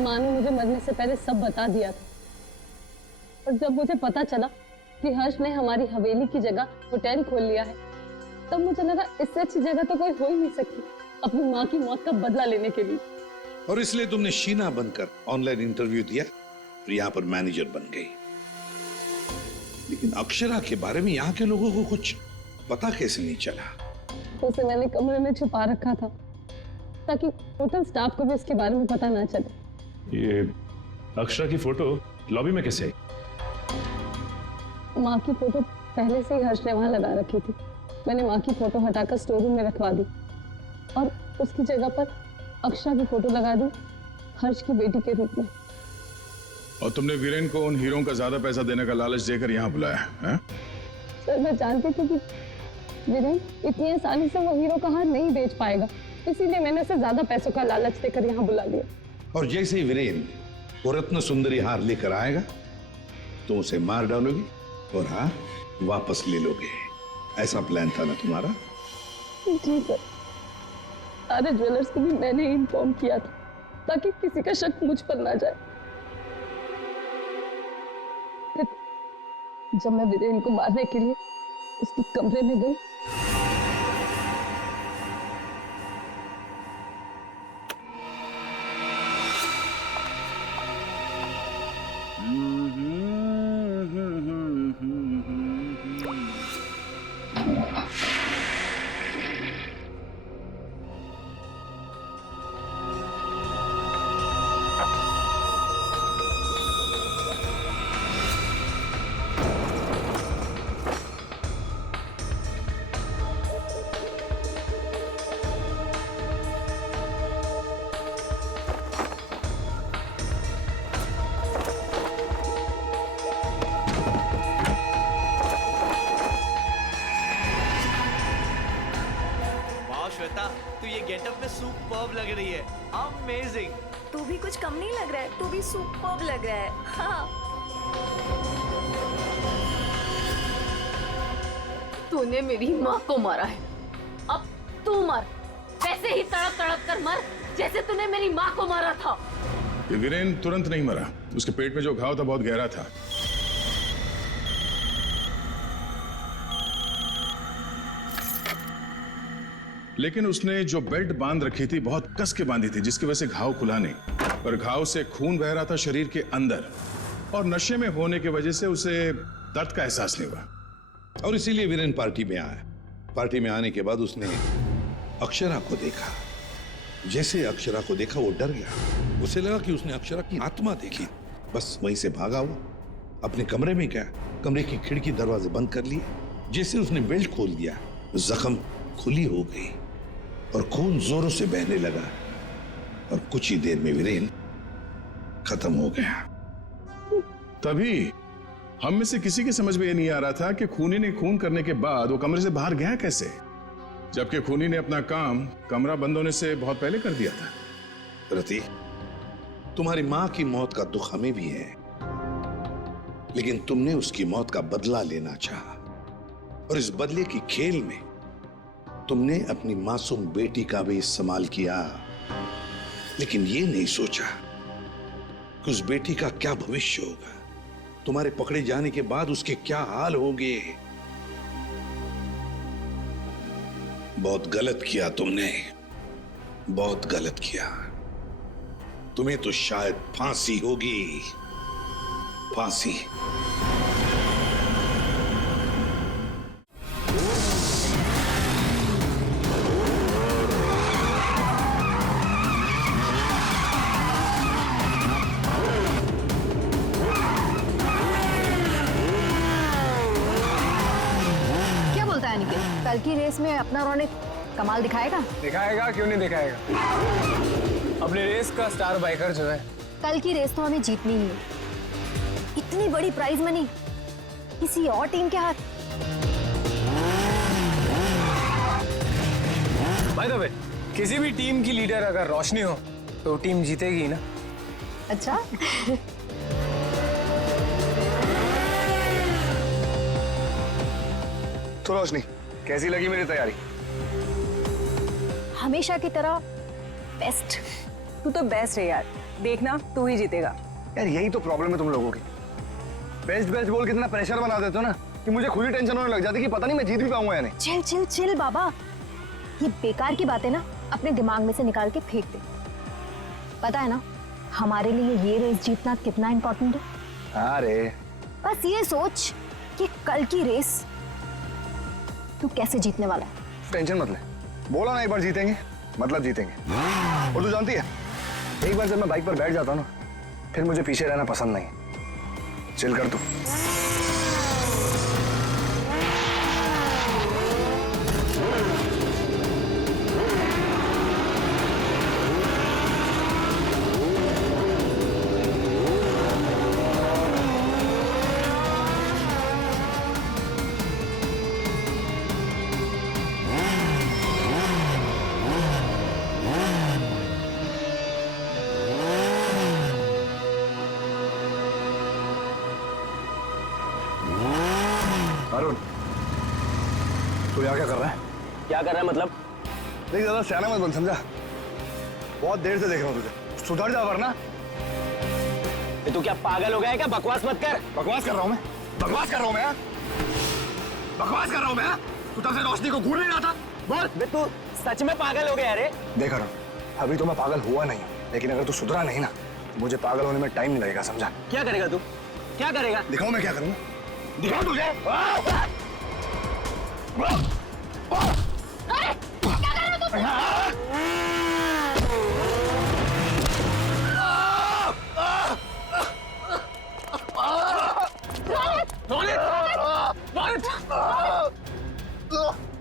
माँ ने मुझे मरने से पहले सब बता दिया था, और जब मुझे पता चला कि हर्ष ने हमारी हवेली की जगह होटल खोल लिया है, तब मुझे लगा इससे अच्छी जगह तो कोई हो ही नहीं सकती अपनी माँ की मौत का बदला लेने के लिए। और इसलिए तुमने शीना बनकर ऑनलाइन इंटरव्यू दिया और यहाँ पर मैनेजर बन गई। लेकिन अक्षरा के बारे में यहाँ के लोगों को कुछ पता कैसे नहीं चला? उसे मैंने कमरे में छुपा रखा था ताकि होटल स्टाफ को भी उसके बारे में पता ना चले। ये अक्षरा की फोटो लॉबी में कैसे आई? माँ की फोटो पहले से ही हर्ष ने वहां लगा रखी थी। मैंने माँ की फोटो हटाकर स्टोर रूम में रखवा दी और उसकी जगह पर अक्षरा की फोटो लगा दी हर्ष की बेटी के रूप में। और तुमने वीरेन को उन हीरों का ज्यादा पैसा देने का लालच देकर यहाँ बुलाया है? सर, मैं जानती थी कि वीरेन इतनी आसानी से वो हीरो का हार नहीं बेच पाएगा, इसीलिए मैंने उसे ज्यादा पैसों का लालच देकर यहाँ बुला लिया। और जैसे ही वीरेन वो रत्न सुंदरी हार लेकर आएगा तो उसे मार डालोगी और हार वापस ले लोगे। ऐसा प्लान था ना तुम्हारा? जी सर, सारे ज्वेलर्स को भी मैंने इन्फॉर्म किया था ताकि किसी का शक मुझ पर ना जाए। फिर जब मैं वीरेन को मारने के लिए उसके कमरे में गई, श्वेता, तू ये गेटअप में सुपर्ब लग रही है। अमेजिंग। तू भी कुछ कम नहीं लग रहा है, तू भी सुपर्ब लग रहा है। हाँ। तूने मेरी माँ को मारा है, अब तू मर, वैसे ही तड़प तड़प कर मर जैसे तूने मेरी माँ को मारा था। ये वीरेन तुरंत नहीं मरा, उसके पेट में जो घाव था बहुत गहरा था। लेकिन उसने जो बेल्ट बांध रखी थी बहुत कस के बांधी थी, जिसकी वजह से घाव खुला नहीं, पर घाव से खून बह रहा था शरीर के अंदर, और नशे में होने की वजह से उसे दर्द का एहसास नहीं हुआ, और इसीलिए वीरेन पार्टी में आया। पार्टी में आने के बाद उसने अक्षरा को देखा। जैसे अक्षरा को देखा वो डर गया, उसे लगा कि उसने अक्षरा की आत्मा देखी। बस वहीं से भागा हुआ अपने कमरे में गया, कमरे की खिड़की दरवाजे बंद कर लिए। जैसे उसने बेल्ट खोल दिया, जख्म खुली हो गई और खून जोरों से बहने लगा, और कुछ ही देर में वीरेन खत्म हो गया। तभी हम में से किसी की समझ में ये नहीं आ रहा था कि खूनी ने खून करने के बाद वो कमरे से बाहर गया कैसे, जबकि खूनी ने अपना काम कमरा बंद होने से बहुत पहले कर दिया था। रति, तुम्हारी मां की मौत का दुख हमें भी है, लेकिन तुमने उसकी मौत का बदला लेना चाहा, और इस बदले की खेल में तुमने अपनी मासूम बेटी का भी इस्तेमाल किया, लेकिन ये नहीं सोचा कि उस बेटी का क्या भविष्य होगा, तुम्हारे पकड़े जाने के बाद उसके क्या हाल होंगे। बहुत गलत किया तुमने, बहुत गलत किया। तुम्हें तो शायद फांसी होगी, फांसी। कल की रेस में अपना रौनक कमाल दिखाएगा? दिखाएगा, क्यों नहीं दिखाएगा। अपने रेस का स्टार बाइकर जो है। कल की रेस तो हमें जीतनी ही है। इतनी बड़ी प्राइज मनी किसी और टीम के हाथ। बाय द वे, किसी भी टीम की लीडर अगर रोशनी हो तो टीम जीतेगी ना। अच्छा। तो रोशनी, कैसी लगी मेरी तैयारी? हमेशा की तरह बेस्ट। तू तो बेस्ट है यार, देखना तू ही जीतेगा। यार यही तो प्रॉब्लम है तुम लोगों की, बेस्ट बेस्ट बोल के इतना प्रेशर बना देते हो ना कि मुझे खुद ही टेंशन होने लग जाती है कि पता नहीं मैं जीत भी पाऊंगा या नहीं। चिल चिल चिल बाबा, ये बेकार की बातें ना अपने दिमाग में से निकाल के फेंक दे। पता है ना हमारे लिए ये रेस जीतना कितना इंपॉर्टेंट है। अरे बस ये सोच कि कल की रेस तू कैसे जीतने वाला है। टेंशन मत ले, बोला ना एक बार जीतेंगे मतलब जीतेंगे। और तू जानती है, एक बार जब मैं बाइक पर बैठ जाता हूँ ना, फिर मुझे पीछे रहना पसंद नहीं। चिल कर तू। अरुण, तू यहाँ क्या कर रहा है? क्या कर रहा है मतलब? नहीं ज्यादा सियाना मत बन, समझा? बहुत देर से देख रहा हूँ तुझे, सुधर जा वरना। तू क्या पागल हो गया है क्या? बकवास मत कर। बकवास कर रहा हूँ मैं? बकवास कर रहा हूँ मैं? बकवास कर रहा हूँ मैं? तू तब से रोशनी को घूर नहीं रहा था? बोल बे, तू सच में पागल हो गया? अरे देख रहा हूँ, अभी तो मैं पागल हुआ नहीं, लेकिन अगर तू सुधरा नहीं ना, मुझे पागल होने में टाइम नहीं लगेगा, समझा? क्या करेगा तू? क्या करेगा? दिखाऊं मैं क्या करूंगा? दिखाऊं तुझे? अरे क्या कर रहे हो तुम?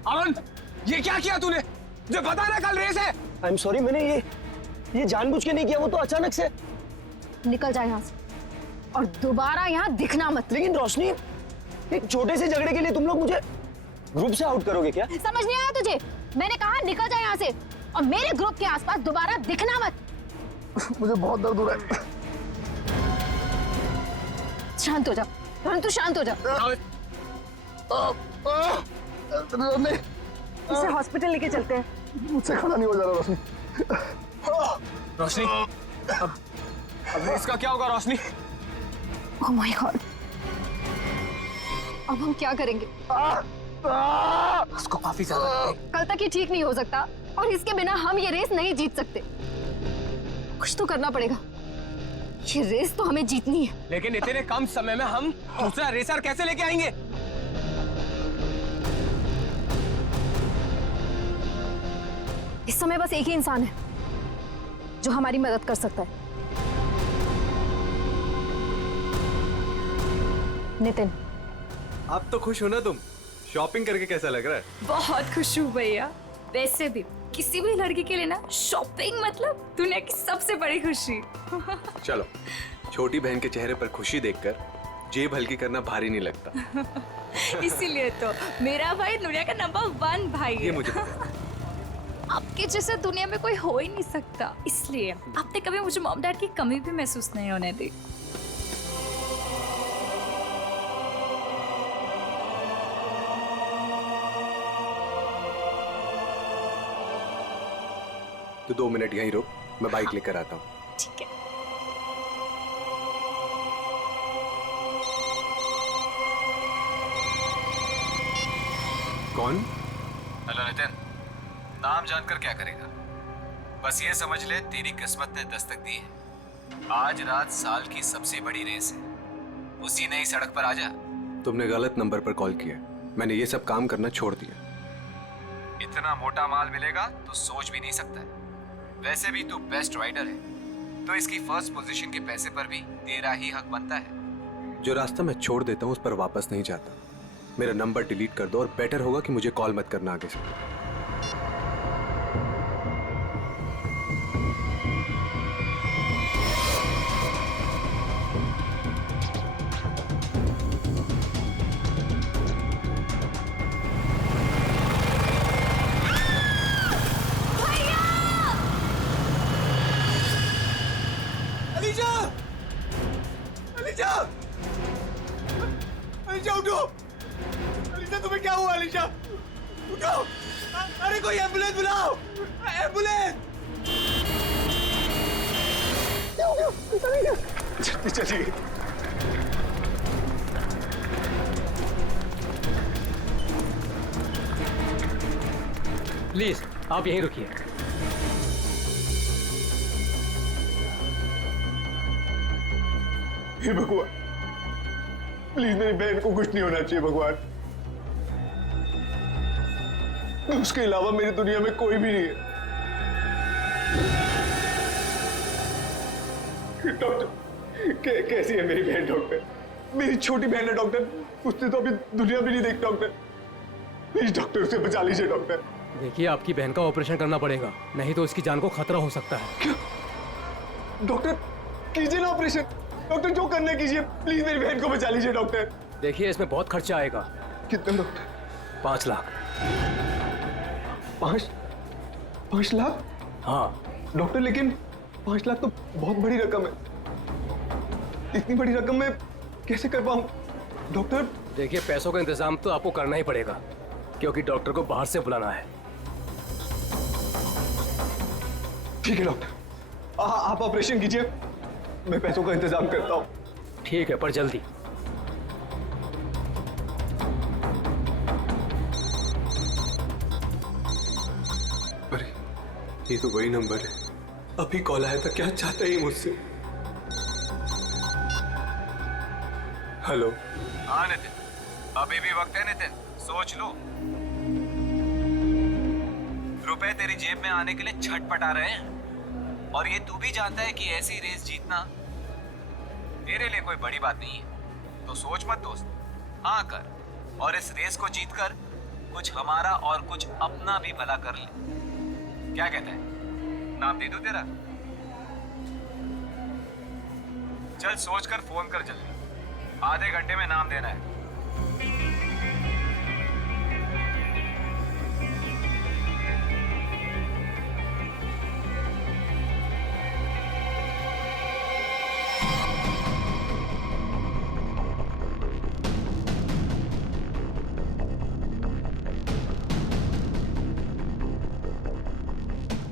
अरुण, ये क्या किया तूने? मुझे पता है ना कल रेस है। आई एम सॉरी, मैंने ये जानबूझ के नहीं किया, वो तो अचानक से। निकल जाए यहाँ से और दोबारा यहाँ दिखना मत। लेकिन रोशनी, एक छोटे से झगड़े के लिए तुम लोग मुझे ग्रुप से आउट करोगे क्या? समझ नहीं आया तुझे? मैंने कहा निकल जाए यहाँ से और मेरे ग्रुप के आसपास दोबारा दिखना मत। मुझे बहुत दर्द हो रहा है। शांत हो जा, तू शांत हो जा। इसे हॉस्पिटल लेके चलते हैं। मुझसे खड़ा नहीं हो जा रहा रोशनी। रोशनी, अब रेस का क्या होगा रोशनी? ओह माय गॉड, अब हम क्या करेंगे? उसको काफी ज्यादा कल तक ये ठीक नहीं हो सकता और इसके बिना हम ये रेस नहीं जीत सकते। कुछ तो करना पड़ेगा, ये रेस तो हमें जीतनी है। लेकिन इतने कम समय में हम दूसरा रेसर कैसे लेके आएंगे? इस समय बस एक ही इंसान है जो हमारी मदद कर सकता है, नितिन। आप तो खुश हो ना तुम? शॉपिंग करके कैसा लग रहा है? बहुत खुश हूँ भैया। वैसे भी किसी भी लड़की के लिए ना शॉपिंग मतलब दुनिया की सबसे बड़ी खुशी। चलो, छोटी बहन के चेहरे पर खुशी देखकर जेब हल्की करना भारी नहीं लगता। इसीलिए तो मेरा भाई दुनिया का नंबर 1 भाई है। ये मुझे पता है। आपके जैसे दुनिया में कोई हो ही नहीं सकता, इसलिए आपने कभी मुझे मॉम डैड की कमी भी महसूस नहीं होने दी। तो 2 मिनट यहीं रुक, मैं बाइक लेकर आता हूँ। ठीक है। कौन? हेलो नितिन, नाम जानकर क्या करेगा? बस ये समझ ले तेरी किस्मत ने दस्तक दी है। आज रात साल की सबसे बड़ी रेस है, उसी नई सड़क पर आजा। तुमने गलत नंबर पर कॉल किया, मैंने ये सब काम करना छोड़ दिया। इतना मोटा माल मिलेगा तो सोच भी नहीं सकता है। वैसे भी तू बेस्ट राइडर है, तो इसकी फर्स्ट पोजीशन के पैसे पर भी तेरा ही हक बनता है। जो रास्ता मैं छोड़ देता हूँ उस पर वापस नहीं जाता। मेरा नंबर डिलीट कर दो और बेटर होगा कि मुझे कॉल मत करना आगे से। अलीशा! अलीशा! अलीशा उठो! अलीशा तुम्हें क्या हुआ अलीशा? उठो! अरे कोई एम्बुलेंस बुलाओ! एम्बुलेंस! चलिए। प्लीज आप यहीं रुकिए। हे भगवान, प्लीज मेरी बहन को कुछ नहीं होना चाहिए भगवान। उसके अलावा मेरी दुनिया में कोई भी नहीं है। डॉक्टर, कैसी है मेरी बहन? डॉक्टर, मेरी छोटी बहन है डॉक्टर, उसने तो अभी दुनिया भी नहीं देखी डॉक्टर। प्लीज डॉक्टर, उसे बचा लीजिए डॉक्टर। देखिए, आपकी बहन का ऑपरेशन करना पड़ेगा, नहीं तो इसकी जान को खतरा हो सकता है। क्या? डॉक्टर कीजिए ना ऑपरेशन। डॉक्टर जो करना कीजिए, प्लीज मेरी बहन को बचा लीजिए डॉक्टर। देखिए, इसमें बहुत खर्चा आएगा। कितना डॉक्टर? 5 लाख। 5 लाख? हाँ डॉक्टर, लेकिन 5 लाख तो बहुत बड़ी रकम है। इतनी बड़ी रकम मैं कैसे कर पाऊं डॉक्टर? देखिए, पैसों का इंतजाम तो आपको करना ही पड़ेगा, क्योंकि डॉक्टर को बाहर से बुलाना है। ठीक है डॉक्टर, आप ऑपरेशन कीजिए, मैं पैसों का इंतजाम करता हूँ। ठीक है, पर जल्दी। अरे ये तो वही नंबर है, अभी कॉल आया था। क्या चाहता है ये मुझसे? हेलो। हाँ नितिन, अभी भी वक्त है नितिन, सोच लो। रुपए तेरी जेब में आने के लिए छटपटा रहे हैं, और ये तू भी जानता है कि ऐसी रेस जीतना तेरे लिए कोई बड़ी बात नहीं है। तो सोच मत दोस्त, हाँ कर, और इस रेस को जीतकर कुछ हमारा और कुछ अपना भी भला कर ले। क्या कहता है, नाम दे दूं तेरा? चल सोचकर फोन कर जल्दी, आधे घंटे में नाम देना है।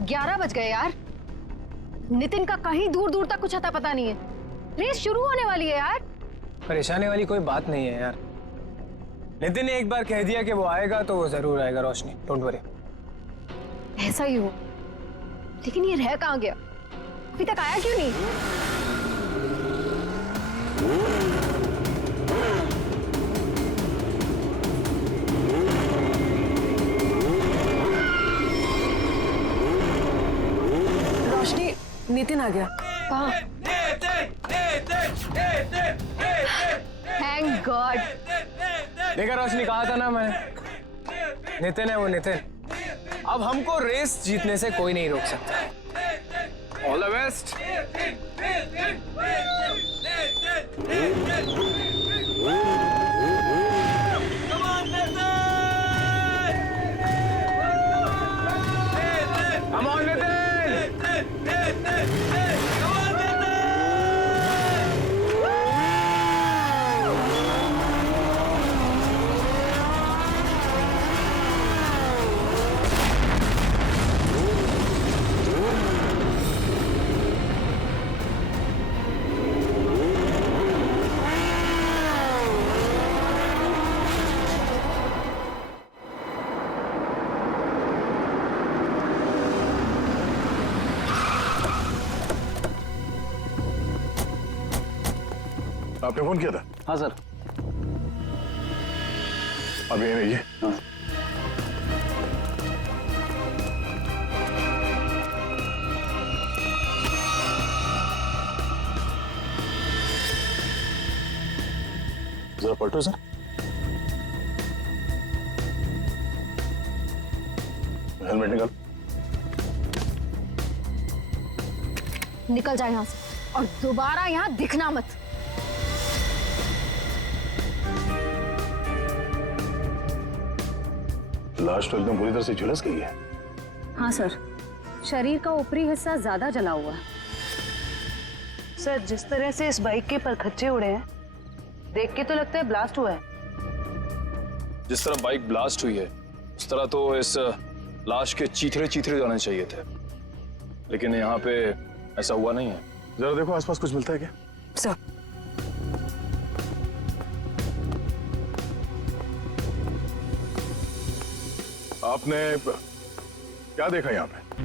ग्यारह बज गए यार। नितिन का कहीं दूर दूर तक कुछ अता पता नहीं है। रेस शुरू होने वाली है यार। परेशानी वाली कोई बात नहीं है यार। नितिन ने एक बार कह दिया कि वो आएगा तो वो जरूर आएगा रोशनी, डोंट वरी। ऐसा ही हो, लेकिन ये रह कहाँ गया? अभी तक आया क्यों नहीं? रोशनी, नितिन आ गया। कहाँ? Thank God. देखा रोशनी, कहा था ना मैंने, नितिन है वो नितिन। अब हमको रेस जीतने से कोई नहीं रोक सकता। All the best. Come on, Nitin! आपने फोन किया था? हाँ सर। अब ये रहिए। हाँ। जरा पलटो सर। हेलमेट निकाल। निकल जाए यहाँ से और दोबारा यहाँ दिखना मत। लाश तो एकदम पूरी तरह से झुलस गई है। हाँ सर, शरीर का ऊपरी हिस्सा ज्यादा जला हुआ है। सर, जिस तरह से इस बाइक के परखच्चे उड़े हैं, देख के तो लगता है ब्लास्ट हुआ है। जिस तरह बाइक ब्लास्ट हुई है उस तरह तो इस लाश के चीथड़े चीथड़े जाने चाहिए थे, लेकिन यहाँ पे ऐसा हुआ नहीं है। जरा देखो आसपास कुछ मिलता है क्या? सर, आपने क्या देखा यहाँ पे?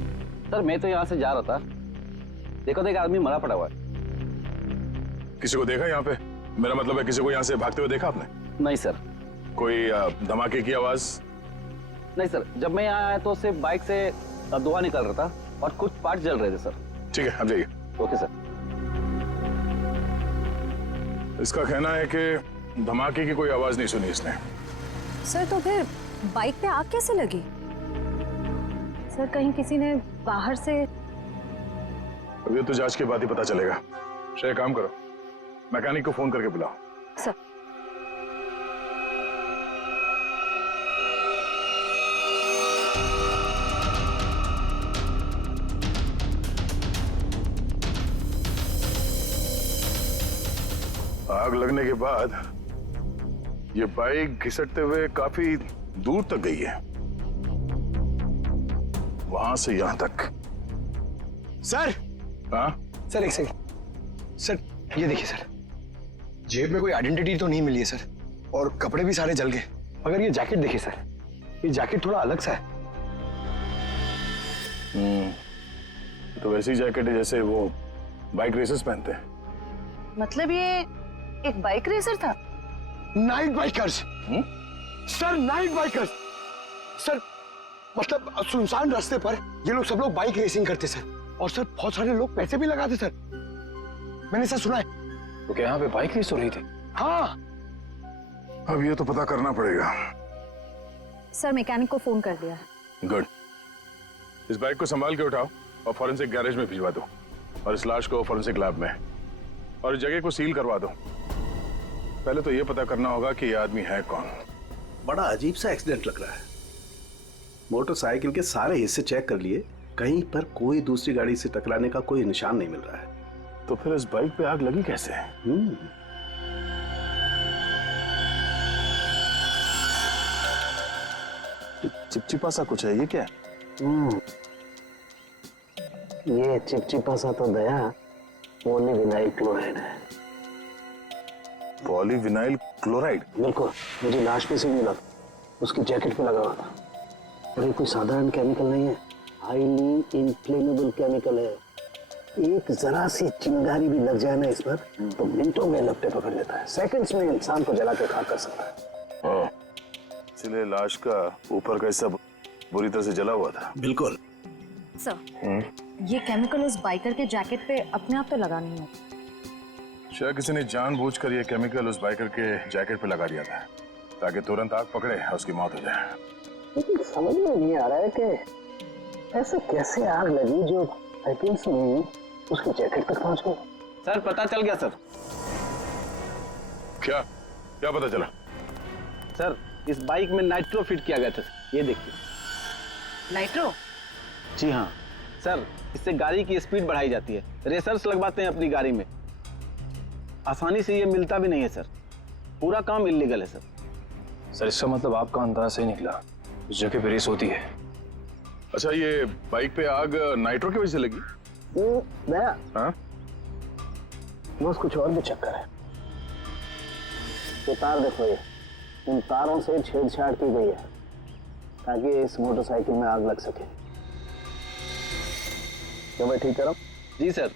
सर मैं तो यहाँ से जा रहा था, देखो तो एक आदमी मरा पड़ा हुआ है। किसी को देखा यहाँ पे? मेरा मतलब है किसी को यहाँ से भागते हुए देखा आपने? नहीं सर। कोई धमाके की आवाज? नहीं सर, जब मैं यहाँ आया तो सिर्फ बाइक से धुआं निकल रहा था और कुछ पार्ट जल रहे थे सर। ठीक है, अब जाइए। Okay sir. इसका कहना है कि धमाके की कोई आवाज नहीं सुनी इसने। सर तो फिर बाइक पे आग कैसे लगी? सर कहीं किसी ने बाहर से? अब ये तो जांच के बाद ही पता चलेगा। श्रेय, काम करो, मैकेनिक को फोन करके बुलाओ। सर। आग लगने के बाद ये बाइक घिसटते हुए काफी दूर तक गई है, वहां से यहां तक सर। हाँ सर एक सेकंड सर, ये देखिए सर, जेब में कोई आइडेंटिटी तो नहीं मिली है सर, और कपड़े भी सारे जल गए। मगर ये जैकेट देखिए सर, ये जैकेट थोड़ा अलग सा है। तो वैसी जैकेट है जैसे वो बाइक रेसर्स पहनते हैं। मतलब ये एक बाइक रेसर था? Night bikers sir, night bikers sir. मतलब सुनसान रास्ते पर ये लोग सब लोग बाइक रेसिंग करते सर, और सर बहुत सारे लोग पैसे भी लगाते सर, मैंने सर सुना है। तो क्या यहाँ पे बाइक रेस हो रही थी? हाँ। अब ये तो पता करना पड़ेगा। सर मैकेनिक को फोन कर दिया। गुड। इस बाइक को संभाल के उठाओ और फॉरेंसिक गैरेज में भिजवा दो, और इस लाश को फॉरेंसिक लैब में, और इस जगह को सील करवा दो। पहले तो ये पता करना होगा कि ये आदमी है कौन। बड़ा अजीब सा एक्सीडेंट लग रहा है। मोटरसाइकिल के सारे हिस्से चेक कर लिए, कहीं पर कोई दूसरी गाड़ी से टकराने का कोई निशान नहीं मिल रहा है। तो फिर इस बाइक पे आग लगी कैसे? चिपचिपा सा कुछ है, ये क्या है? ये चिपचिपा सा तो दया पॉलीविनाइल क्लोराइड है। Polyvinyl chloride? बिल्कुल, मुझे लाश पे से मिला, उसकी जैकेट पे लगा हुआ था। और ये कोई साधारण केमिकल नहीं है, हाईली इनफ्लेमेबल केमिकल है। एक जरा सी चिंगारी भी लग जाए ना इस पर तो मिनटों में लपटे पकड़ लेता है, सेकंड्स में इंसान को जला के खाक कर सकता है। इसलिए लाश का ऊपर का हिस्सा बुरी तरह से जला हुआ था। बिल्कुल सर, ये केमिकल उस बाइकर के जैकेट पे अपने आप तो लगा नहीं है। शायद किसी ने जानबूझकर ये केमिकल उस बाइकर के जैकेट पे लगा दिया था ताकि तुरंत आग पकड़े और उसकी मौत हो जाए। लेकिन समझ में नहीं आ रहा है कि ऐसे कैसे आग लगी जो सेकंड्स में उसकी जैकेट तक पहुंच गई। सर पता चल गया सर। क्या क्या पता चला? सर इस बाइक में नाइट्रो फिट किया गया था। ये देखिए। नाइट्रो? जी हाँ सर, इससे गाड़ी की स्पीड बढ़ाई जाती है। रेसर्स लगवाते हैं अपनी गाड़ी में, आसानी से ये मिलता भी नहीं है सर। पूरा काम इल्लीगल है सर। सर इसका मतलब आपका अंदाजा सही निकला, उस जगह पे रेस होती है। अच्छा, ये बाइक पे आग नाइट्रो की वजह से लगी? दया, हाँ? बस कुछ और भी चक्कर है। ये तार देखो, ये इन तारों से छेड़छाड़ की गई है ताकि इस मोटरसाइकिल में आग लग सके। तो मैं ठीक करूं? जी सर।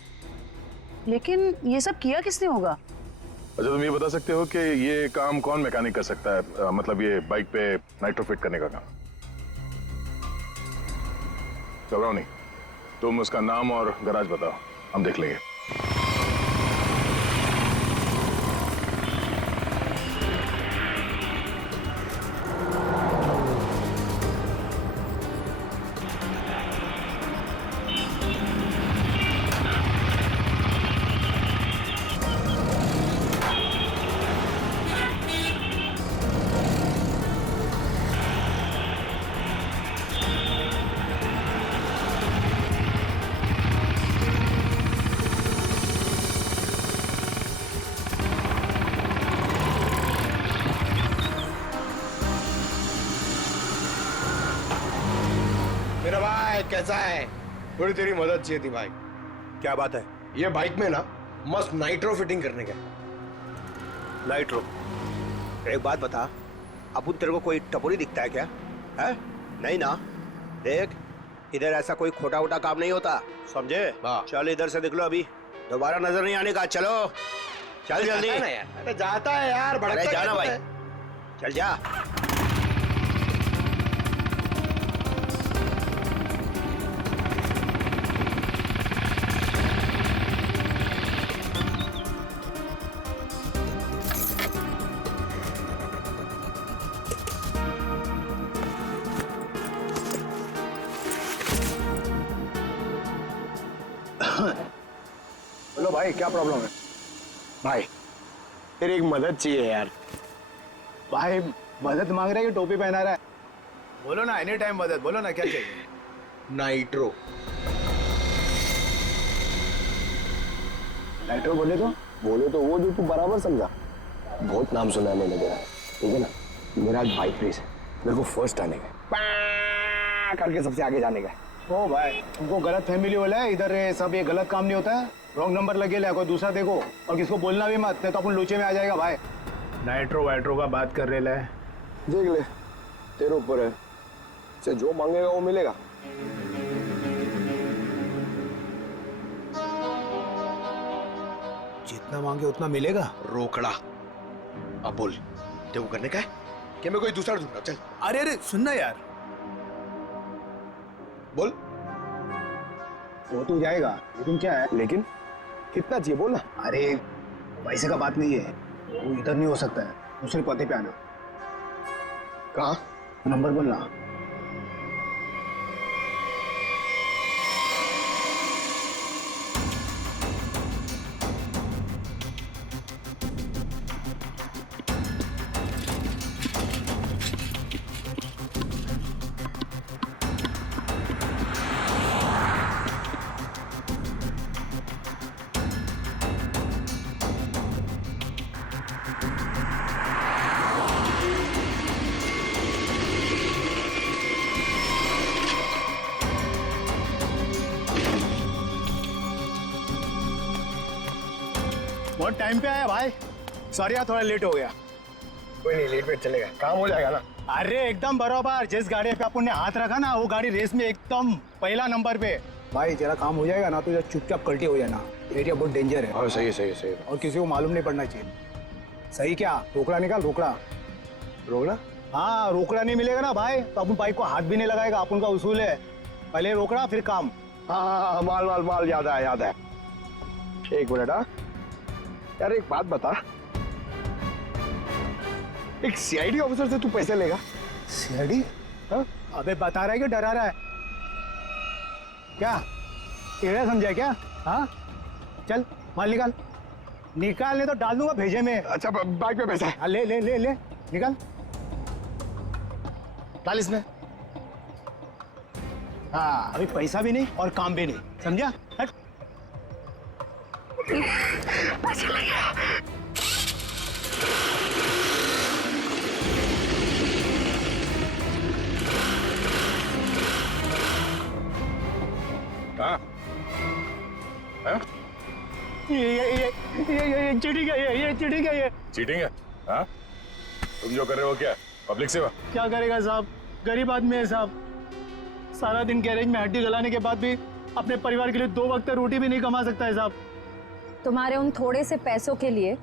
लेकिन ये सब किया किसने होगा? अच्छा, तुम ये बता सकते हो कि ये काम कौन मैकेनिक कर सकता है? मतलब ये बाइक पे नाइट्रो फिट करने का काम। घबराओ नहीं, तुम उसका नाम और गराज बताओ, हम देख लेंगे। मेरा भाई कैसा है? थोड़ी तेरी मदद चाहिए थी भाई। क्या बात है? ये बाइक में ना मस्त नाइट्रो फिटिंग करने का। नाइट्रो? एक बात बता, अपुन तेरे को कोई टपोरी दिखता है क्या? है? नहीं ना? देख, इधर ऐसा कोई खोटा वोटा काम नहीं होता, समझे? चल इधर से निकलो, अभी दोबारा नजर नहीं आने का। चलो चल जल्दी। अरे जाता है यार, भड़कता अरे जाना भाई, है। चल जा। बोलो भाई, क्या प्रॉब्लम है? भाई तेरी एक मदद चाहिए यार। भाई मदद मांग रहा है कि टोपी पहना रहा है? बोलो ना, एनी टाइम मदद, बोलो ना क्या चाहिए। नाइट्रो। नाइट्रो बोले तो वो जो तू बराबर समझा। बहुत नाम सुना है मैंने तेरा, ठीक है ना? मेरा आज बाइक रेस है, मेरे को फर्स्ट आने का, करके सबसे आगे जाने का। ओ भाई, तुमको गलत फैमिली वाला है इधर, ये सब ये गलत काम नहीं होता है। रॉन्ग नंबर लगे ले, कोई दूसरा देखो और किसको बोलना भी मत, नहीं तो अपन लोचे में आ जाएगा भाई। नाइट्रो वाइट्रो का बात कर रहे ले, देख ले, तेरे ऊपर है, से जो मांगेगा वो मिलेगा। जितना मांगे उतना मिलेगा। रोकड़ा। अब बोल, तेरे को करने का है कि मैं कोई दूसरा ढूंढूं? चल। अरे अरे सुनना यार, बोल। वो तो जाएगा, लेकिन क्या है? लेकिन कितना चाहिए बोल ना। अरे पैसे का बात नहीं है, वो इधर नहीं हो सकता है, दूसरे पते पे आना। कहाँ? नंबर बोलना। बहुत टाइम पे आया भाई, सॉरी यार थोड़ा लेट हो गया। कोई नहीं, लेट वेट चलेगा, काम हो जाएगा ना। अरे एकदम बराबर, जिस गाड़ी पे अपन ने हाथ रखा ना वो गाड़ी रेस में एकदम पहला नंबर पे। भाई तेरा काम हो जाएगा ना तो चुपचाप कल्टी हो जाना, एरिया बहुत डेंजर है। हाँ सही है, सही है, सही है। और किसी को मालूम नहीं पड़ना चाहिए। सही क्या? रोकड़ा निकाल, रोकड़ा। रोकड़ा? हाँ, रोकड़ा नहीं मिलेगा ना भाई तो अपन बाइक को हाथ भी नहीं लगाएगा, अपन का उसूल है पहले रोकड़ा फिर काम। हाँ, माल माल माल, याद है याद है। एक मिनट। हाँ यार एक बात बता, एक सीआईडी ऑफिसर से तू पैसे लेगा? सीआईडी? हाँ? अबे बता रहा है कि डरा रहा है? क्या टेढ़ा समझा क्या? हाँ चल माल निकाल, निकाल नहीं तो डाल दूंगा भेजे में। अच्छा बाइक पे पैसा है? ले ले ले ले निकाल, डाल इसमें। हाँ अभी पैसा भी नहीं और काम भी नहीं, समझा? हट। पैसा लग गया। हाँ? हाँ? ये चीटिंग है, ये चीटिंग है, ये चीटिंग है? हाँ? तुम जो कर रहे हो क्या पब्लिक सेवा? क्या करेगा साहब, गरीब आदमी है साहब, सारा दिन गैरेज में हड्डी गलाने के बाद भी अपने परिवार के लिए 2 वक्त रोटी भी नहीं कमा सकता है साहब। तुम्हारे उन थोड़े से पैसों के लिए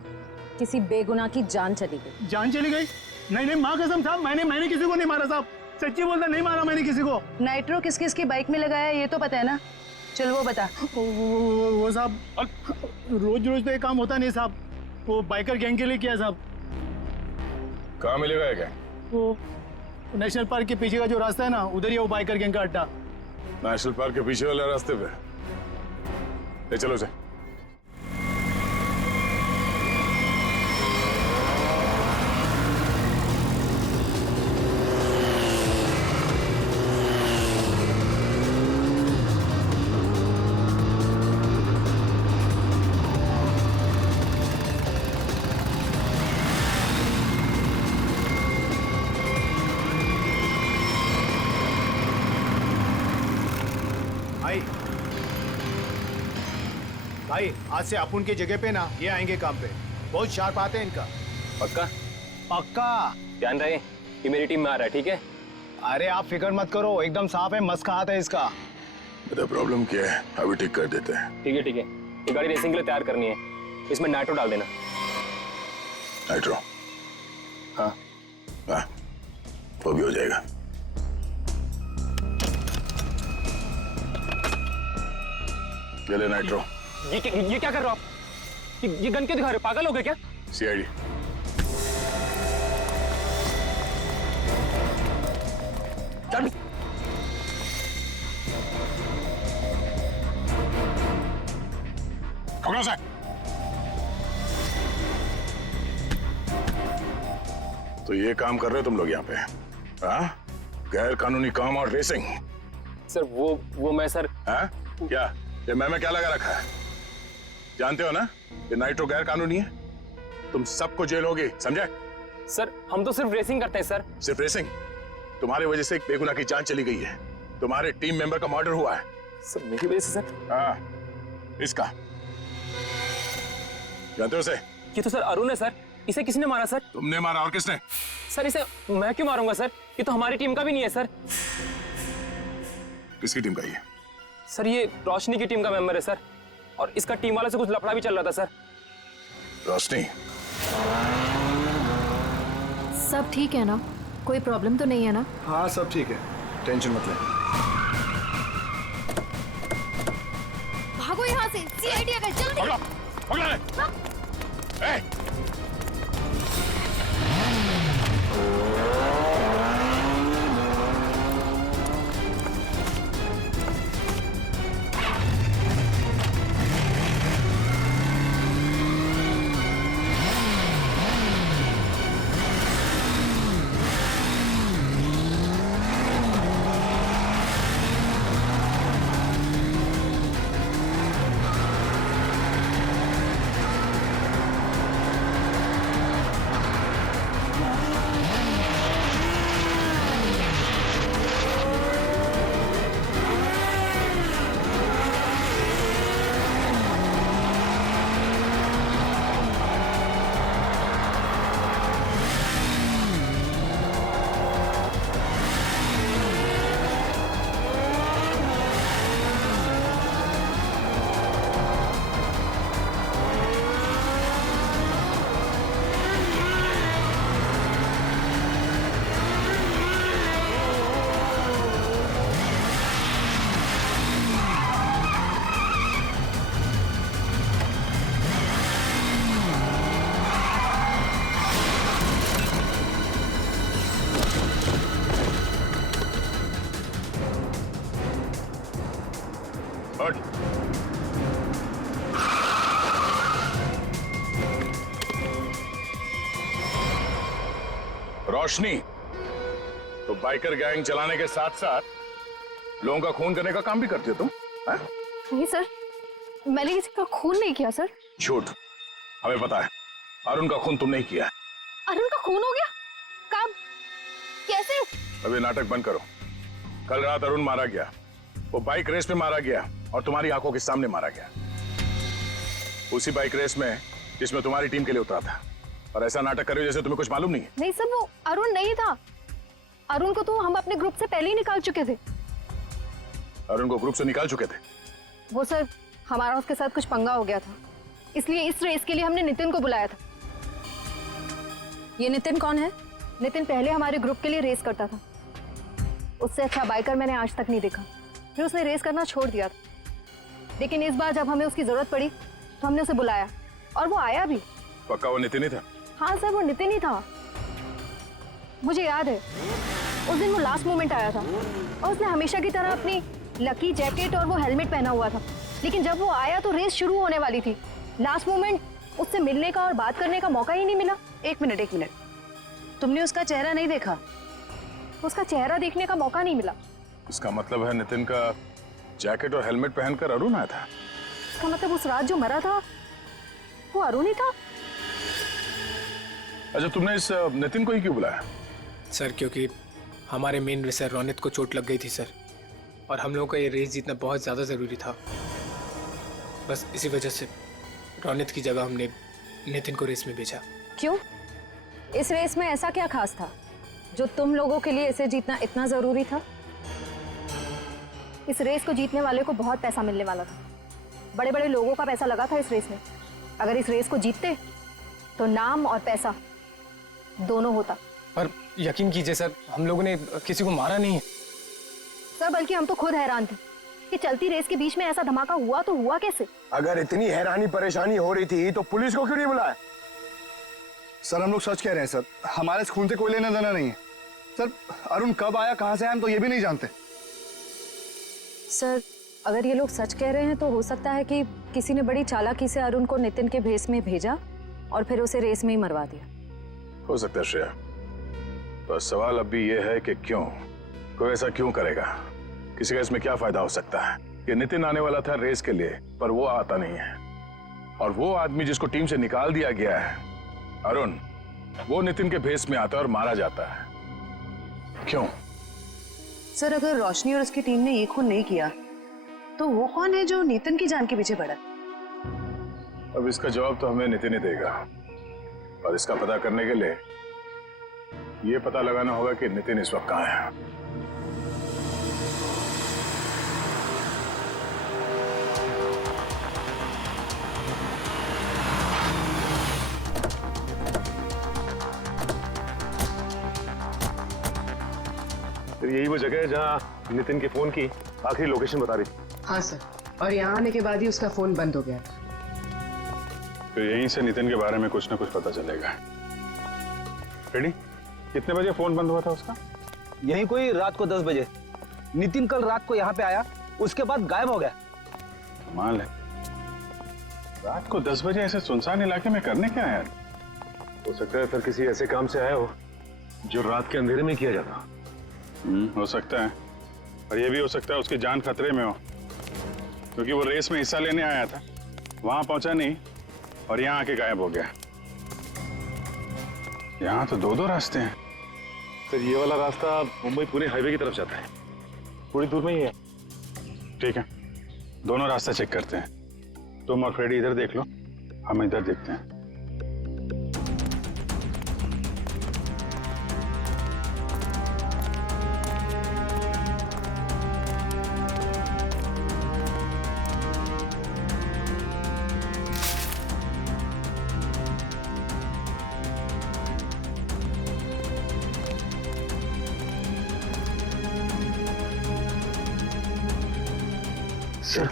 किसी बेगुनाह की जान चली गई। जान चली गई? नहीं नहीं माँ कसम साहब, मैंने किसी को नहीं मारा साहब, सच्ची बोलता, नहीं मारा मैंने किसी को। नाइट्रो किस किस की बाइक में लगाया ये तो पता है ना? चल वो बता। वो साहब रोज रोज तो ये काम होता नहीं साहब, वो बाइकर गैंग के लिए किया साहब। कहाँ मिलेगा ये क्या? वो नेशनल पार्क के पीछे का जो रास्ता है ना, उधर ही वो बाइकर गैंग का अड्डा। नेशनल पार्क के पीछे वाले रास्ते पे? ले चलो से। भाई आज से अपुन की जगह पे ना ये आएंगे काम पे, बहुत शार्प आते हैं इनका। पक्का? पक्का। ध्यान रहे कि मेरी टीम में आ रहा है, ठीक है? अरे आप फिक्र मत करो, एकदम साफ है, मस्त का हाथ है इसका। बता प्रॉब्लम क्या है, अभी ठीक कर देते हैं। ठीक है ठीक है, ये गाड़ी रेसिंग के लिए तैयार करनी है, इसमें नाइट्रो डाल देना। नाइट्रो? हाँ हाँ वो भी हो जाएगा। ले ले नाइट्रो। ये क्या कर रहे हो आप? ये गन क्यों दिखा रहे हो, पागल हो गए क्या? सीआईडी। चल पकड़ो से। तो ये काम कर रहे हो तुम लोग यहाँ पे? हाँ? गैर कानूनी काम और रेसिंग? सर वो मैं सर। हाँ? क्या ये मैं क्या लगा रखा है? जानते हो ना ये नाइट्रो गैर कानूनी है, तुम सबको जेल होगी, समझे? सर हम तो सिर्फ रेसिंग करते हैं सर। सिर्फ रेसिंग? तुम्हारी वजह से एक बेगुनाह की जान चली गई है, तुम्हारे टीम मेंबर का मर्डर हुआ है। सर मेरी वजह से सर? हाँ, इसका जानते हो उसे? ये तो सर अरुण है सर। इसे किसने मारा सर? तुमने मारा, और किसने? सर इसे मैं क्यों मारूंगा सर? ये तो हमारी टीम का भी नहीं है सर। किसकी टीम का ये? सर ये रोशनी की टीम का मेंबर है सर, और इसका टीम वालों से कुछ लफड़ा भी चल रहा था सर। रोशनी? सब ठीक है ना? कोई प्रॉब्लम तो नहीं है ना? हाँ सब ठीक है, टेंशन मत ले। भागो यहाँ से, सीआईडी आ गए, जल्दी। रोशनी, तो बाइकर गैंग चलाने के साथ साथ लोगों का खून करने का काम भी करती हो तुम? है? नहीं सर, मैंने किसी का खून नहीं किया सर। झूठ, हमें पता है अरुण का खून तुमने ही किया है। अरुण का खून हो गया? कब? कैसे? अब ये नाटक बंद करो। कल रात अरुण मारा गया, वो बाइक रेस में मारा गया और तुम्हारी आंखों के सामने मारा गया, उसी बाइक रेस में जिसमें तुम्हारी टीम के लिए उतरा था। और ऐसा नाटक कर रहे हो जैसे तुम्हें कुछ मालूम नहीं है। नहीं सर, वो अरुण नहीं था। अरुण को तो हम अपने ग्रुप से पहले ही निकाल चुके थे। अरुण को ग्रुप से निकाल चुके थे? वो सर, हमारा उसके साथ कुछ पंगा हो गया था, इसलिए इस रेस के लिए हमने नितिन को बुलाया था। ये नितिन कौन है? नितिन पहले हमारे ग्रुप के लिए रेस करता था। उससे अच्छा बाइकर मैंने आज तक नहीं देखा। फिर उसने रेस करना छोड़ दिया था, लेकिन इस बार जब हमें उसकी जरूरत पड़ी तो हमने उसे बुलाया और वो आया भी। पक्का वो नितिन ही था? हाँ सर, वो नितिन ही था। मुझे याद है उस दिन वो लास्ट मोमेंट आया था और उसने हमेशा की तरह अपनी लकी जैकेट और वो हेलमेट पहना हुआ था, लेकिन जब वो आया तो रेस शुरू होने वाली थी। लास्ट मोमेंट उससे मिलने का और बात करने का मौका ही नहीं मिला। एक मिनट, तुमने उसका चेहरा नहीं देखा? उसका चेहरा देखने का मौका नहीं मिला। इसका मतलब है नितिन का जैकेट और हेलमेट पहनकर अरुण आया था? इसका मतलब उस रात जो मरा था वो अरुण ही था? अच्छा, तुमने इस नितिन को ही क्यों बुलाया? सर क्योंकि हमारे मेन रेसर रोनित को चोट लग गई थी सर, और हम लोगों का ये रेस जीतना बहुत ज़्यादा ज़रूरी था। बस इसी वजह से रोनित की जगह हमने नितिन को रेस में भेजा। क्यों? इस रेस में ऐसा क्या खास था जो तुम लोगों के लिए इसे जीतना इतना जरूरी था? इस रेस को जीतने वाले को बहुत पैसा मिलने वाला था। बड़े बड़े लोगों का पैसा लगा था इस रेस में। अगर इस रेस को जीतते तो नाम और पैसा दोनों होता। पर यकीन कीजिए सर, हम लोगों ने किसी को मारा नहीं है सर, बल्कि हम तो खुद हैरान थे कि चलती रेस के बीच में ऐसा धमाका हुआ तो हुआ कैसे? अगर इतनी हैरानी परेशानी हो रही थी तो पुलिस को क्यों नहीं बुलाया? सर हम लोग सच कह रहे हैं सर, हमारे इस खून से कोई लेना देना नहीं है। सर अरुण कब आया, कहां से आया, हम तो ये भी नहीं जानते। सर अगर ये लोग सच कह रहे हैं तो हो सकता है कि किसी ने बड़ी चालाकी से अरुण को नितिन के भेस में भेजा और फिर उसे रेस में ही मरवा दिया। हो सकता है श्रेया, पर सवाल अब भी ये है कि क्यों कोई ऐसा क्यों करेगा? किसी का इसमें क्या फायदा हो सकता है कि नितिन आने वाला था रेस के लिए पर वो आता नहीं है, और वो आदमी जिसको टीम से निकाल दिया गया है अरुण, वो नितिन के भेस में आता है और मारा जाता है। क्यों? सर अगर रोशनी और उसकी टीम ने ये खून नहीं किया तो वो कौन है जो नितिन की जान के पीछे पड़ा? अब इसका जवाब तो हमें नितिन ही देगा, और इसका पता करने के लिए ये पता लगाना होगा कि नितिन इस वक्त कहाँ है। तो यही वो जगह है जहाँ नितिन के फोन की आखिरी लोकेशन बता रही थी। हाँ सर, और यहाँ आने के बाद ही उसका फोन बंद हो गया। तो यहीं से नितिन के बारे में कुछ ना कुछ पता चलेगा। रेडी? कितने बजे फोन बंद हुआ था उसका? यही कोई रात को 10 बजे। नितिन कल रात को यहाँ पे आया, उसके बाद गायब हो गया। कमाल है, रात को 10 बजे ऐसे सुनसान इलाके में करने क्या आया? हो सकता है सर किसी ऐसे काम से आया हो जो रात के अंधेरे में किया जाता। हो सकता है, और ये भी हो सकता है उसकी जान खतरे में हो, क्योंकि वो रेस में हिस्सा लेने आया था, वहां पहुंचा नहीं और यहाँ आके गायब हो गया। यहाँ तो 2-2 रास्ते हैं। सर ये वाला रास्ता मुंबई पुणे हाईवे की तरफ जाता है, थोड़ी दूर में ही है। ठीक है, दोनों रास्ते चेक करते हैं। तुम और फ्रेडी इधर देख लो, हम इधर देखते हैं। सर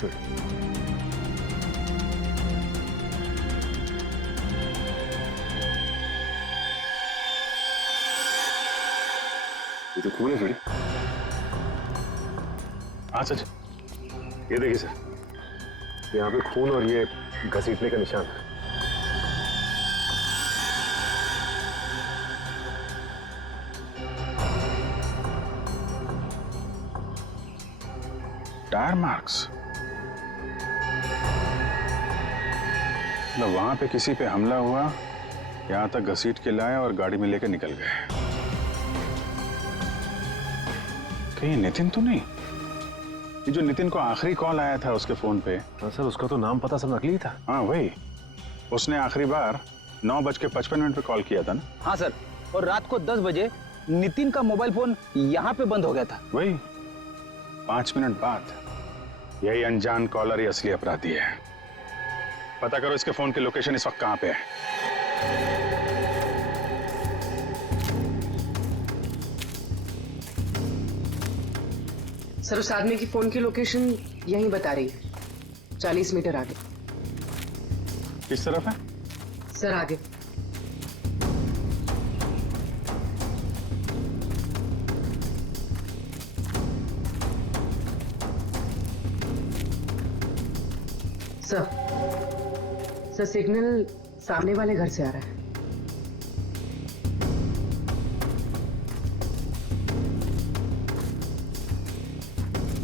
ये तो खून है थोड़ी। हाँ सच, ये देखिए सर, यहाँ पे खून और ये घसीटने का निशान है। टायर मार्क्स, मतलब वहां पे किसी पे हमला हुआ, यहां तक घसीट के लाए और गाड़ी में लेकर निकल गए। कहीं नितिन तो नहीं? ये जो नितिन को आखिरी कॉल आया था उसके फोन पे। हाँ सर, उसका तो नाम पता सब नकली था। हाँ वही, उसने आखिरी बार 9:55 पे कॉल किया था ना? हाँ सर, और रात को 10 बजे नितिन का मोबाइल फोन यहाँ पे बंद हो गया था। वही 5 मिनट बाद। यही अनजान कॉलर ही असली अपराधी है। पता करो इसके फोन की लोकेशन इस वक्त कहाँ पे है। सर उस आदमी की फोन की लोकेशन यहीं बता रही है, 40 मीटर आगे। किस तरफ है? सर आगे। सर सिग्नल सामने वाले घर से आ रहा है।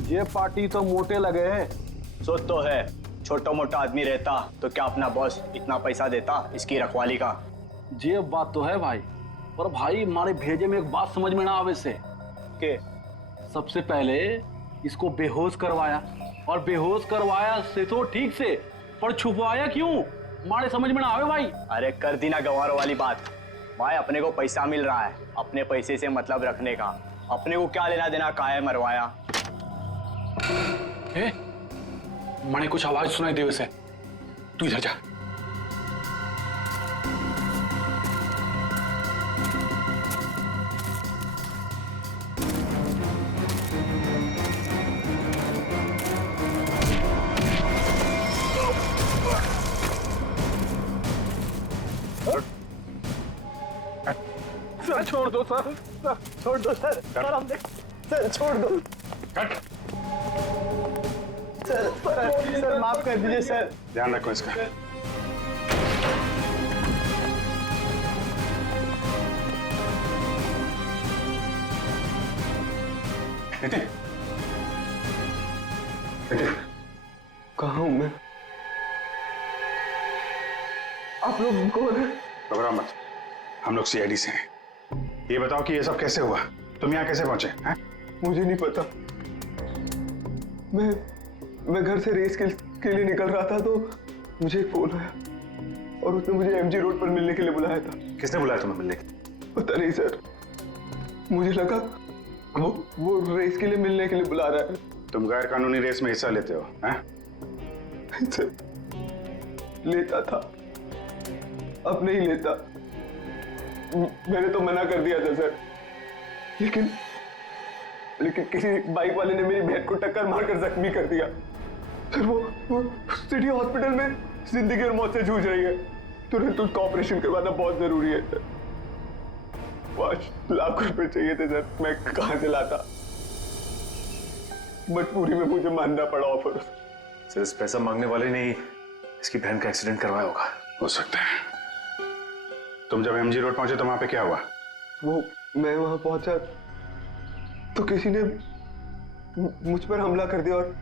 ये पार्टी तो मोटे लगे हैं। सो तो है, छोटा मोटा आदमी रहता तो क्या अपना बॉस इतना पैसा देता इसकी रखवाली का? ये बात तो है भाई, पर भाई हमारे भेजे में एक बात समझ में ना आवे से के सबसे पहले इसको बेहोश करवाया, और बेहोश करवाया से तो ठीक से, पर छुपवाया क्यों हमारे समझ में ना आवे भाई। अरे कर दी ना गंवारों वाली बात भाई, अपने को पैसा मिल रहा है, अपने पैसे से मतलब रखने का, अपने को क्या लेना देना काहे मरवाया। मैंने कुछ आवाज सुनाई दे उसे, तू इधर जा। सर छोड़ दो सर, छोड़ दो सर, सर छोड़ दो सर, माफ कर दीजिए सर। ध्यान रखो इसका। कहाँ हूं मैं? आप लोग कौन है? घबराओ मत, हम लोग सीआईडी से हैं। ये बताओ कि ये सब कैसे हुआ, तुम यहाँ कैसे पहुंचे हैं? मुझे नहीं पता। मैं घर से रेस के लिए निकल रहा था तो मुझे एक फोन आया और उसने मुझे एमजी रोड पर मिलने के लिए बुलाया था। किसने बुलाया तुम्हें मिलने के? पता नहीं सर, मुझे लगा वो रेस के लिए मिलने के लिए बुला रहा है। तुम गैर कानूनी रेस में हिस्सा लेते हो हैं? सर, लेता था, अब नहीं लेता। मैंने तो मना कर दिया था सर, लेकिन किसी बाइक वाले ने मेरी बहन को टक्कर मारकर जख्मी कर दिया। सर वो सिटी हॉस्पिटल में जिंदगी और मौत से जूझ रही है। तुरंत उसका ऑपरेशन करवाना बहुत जरूरी है सर। 5 लाख रुपए चाहिए थे सर, मैं कहां से लाता? मजबूरी में मुझे मानना पड़ा ऑफर। सर इस पैसा मांगने वाले ने इसकी बहन का एक्सीडेंट करवाया होगा। हो सकता है। तुम जब एमजी रोड पहुंचे तो वहां पे क्या हुआ? वो मैं वहां पहुंचा तो किसी ने मुझ पर हमला कर दिया और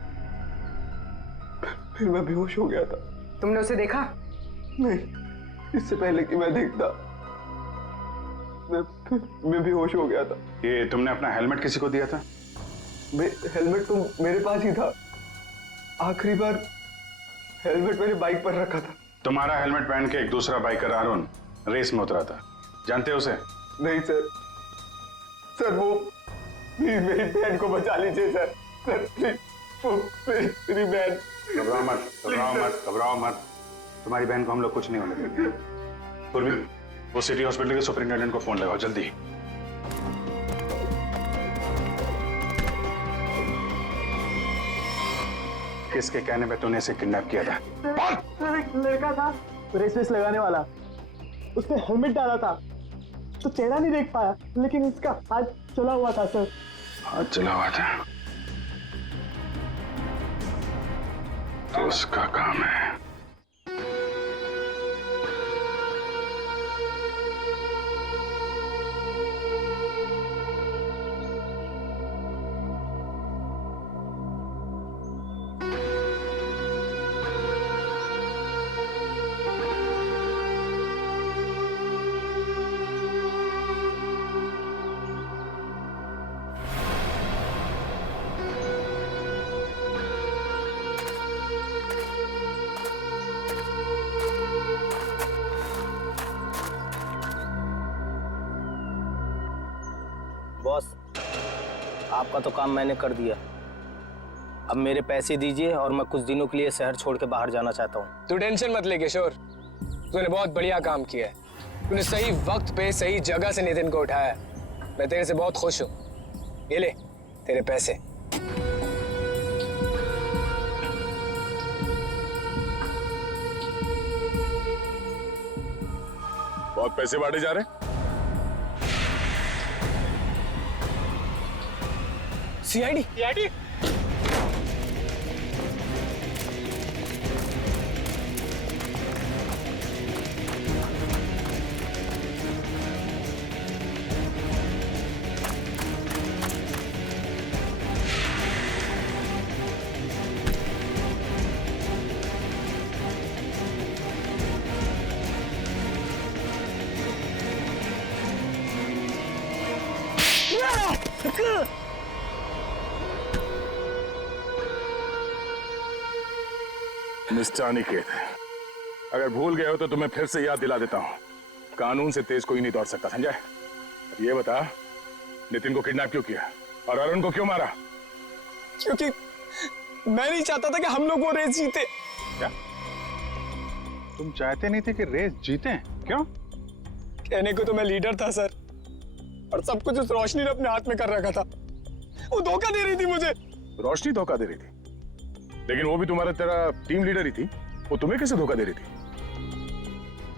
फिर मैं बेहोश हो गया था। तुमने उसे देखा? नहीं, इससे पहले कि मैं देखता मैं बेहोश हो गया था। ये तुमने अपना हेलमेट किसी को दिया था? हेलमेट तो मेरे पास ही था। आखिरी बार हेलमेट मैंने बाइक पर रखा था। तुम्हारा हेलमेट पहन के एक दूसरा बाइकर अरुण रेस में उतरा था, जानते हो उसे? नहीं सर, सर वो प्लीज मेरी बहन को बचा लीजिए सर। सर प्लीज मेरी बहन। घबराओ मत, घबराओ मत, घबराओ मत। तुम्हारी बहन को हम लोग कुछ नहीं होने देंगे। पूर्वी, वो सिटी हॉस्पिटल के सुपरिंटेंडेंट को फोन लगाओ जल्दी। किसके कहने पे तूने इसे किडनैप किया था? सर एक लड़का था रेस लगाने वाला, उसने हेलमेट डाला था तो चेहरा नहीं देख पाया, लेकिन इसका हाथ चला हुआ था सर। हाथ चला हुआ था तो उसका काम है। बॉस, आपका तो काम मैंने कर दिया। अब मेरे पैसे दीजिए और मैं कुछ दिनों के लिए शहर छोड़ के बाहर जाना चाहता हूँ। तू टेंशन मत ले किशोर, तूने बहुत बढ़िया काम किया है। तूने सही वक्त पे सही जगह से नितिन को उठाया। मैं तेरे से बहुत खुश हूँ। ये ले तेरे पैसे। बहुत पैसे बांटे जा रहे हैं। सीआईडी मिस्टर अनिकेत, अगर भूल गए हो तो तुम्हें फिर से याद दिला देता हूँ, कानून से तेज कोई नहीं दौड़ सकता, समझा? अब ये बता, नितिन को किडनैप क्यों किया और अरुण को क्यों मारा? क्योंकि मैं नहीं चाहता था कि हम लोग वो रेस जीते। क्या तुम चाहते नहीं थे कि रेस जीते? क्यों? कहने को तो मैं लीडर था सर, और सब कुछ उस रोशनी ने अपने हाथ में कर रखा था। वो धोखा दे रही थी मुझे। रोशनी धोखा दे रही थी? लेकिन वो भी तुम्हारा तेरा टीम लीडर ही थी, वो तुम्हें कैसे धोखा दे रही थी?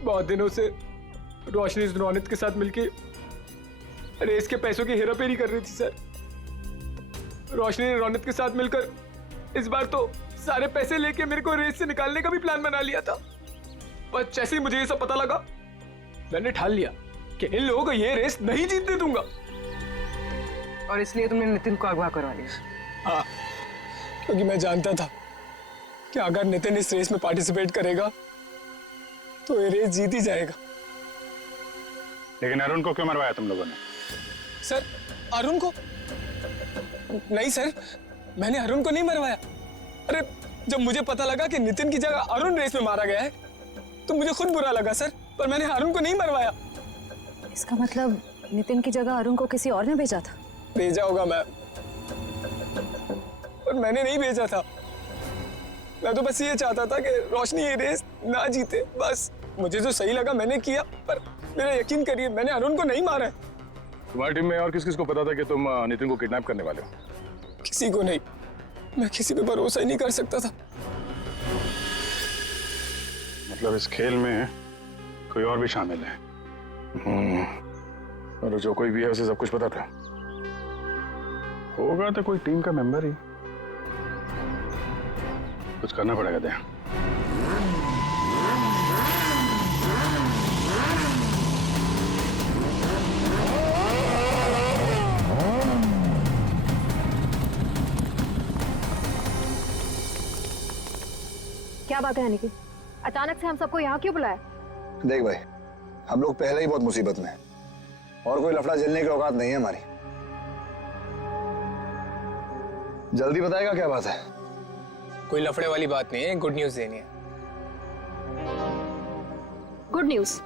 बहुत दिनों से रोशनी रोनित के साथ मिलके रेस के पैसों की हेराफेरी कर रही थी सर। रोशनी ने रोनित के साथ मिलकर इस बार तो सारे पैसे लेके मेरे को रेस से निकालने का भी प्लान बना लिया था। पर जैसे ही मुझे ये सब पता लगा, मैंने ठान लिया कि इन लोगों को ये रेस नहीं जीतने दूंगा। और इसलिए तुमने नितिन को अगवा करवा लिया? हाँ, क्योंकि मैं जानता था कि अगर नितिन इस रेस में पार्टिसिपेट करेगा तो ये रेस जीत ही जाएगा। लेकिन अरुण को क्यों मरवाया तुम लोगों ने? सर, अरुण को नहीं सर, मैंने अरुण को नहीं मरवाया। अरे जब मुझे पता लगा कि नितिन की जगह अरुण रेस में मारा गया है तो मुझे खुद बुरा लगा सर, पर मैंने अरुण को नहीं मरवाया। इसका मतलब नितिन की जगह अरुण को किसी और ने भेजा था? भेजा होगा मैम, पर मैंने नहीं भेजा था। मैं तो बस ये चाहता था कि रोशनी ये रेस ना जीते, बस मुझे जो सही लगा मैंने किया। पर मेरा यकीन करिए, मैंने अरुण को नहीं मारा है। तुम्हारी टीम में और किस किस को पता था कि तुम नितिन को किडनैप करने वाले हो? किसी को नहीं, मैं किसी पे भरोसा ही नहीं कर सकता था। मतलब इस खेल में कोई और भी शामिल है? और जो कोई भी है उसे सब कुछ पता था? होगा तो कोई टीम का मेंबर ही। कुछ करना पड़ेगा दे। क्या बात है अनिकेत, अचानक से हम सबको यहाँ क्यों बुलाया? देख भाई, हम लोग पहले ही बहुत मुसीबत में हैं और कोई लफड़ा झेलने की औकात नहीं है हमारी। जल्दी बताएगा क्या बात है? कोई लफड़े वाली बात नहीं है, गुड न्यूज देनी है। Good news?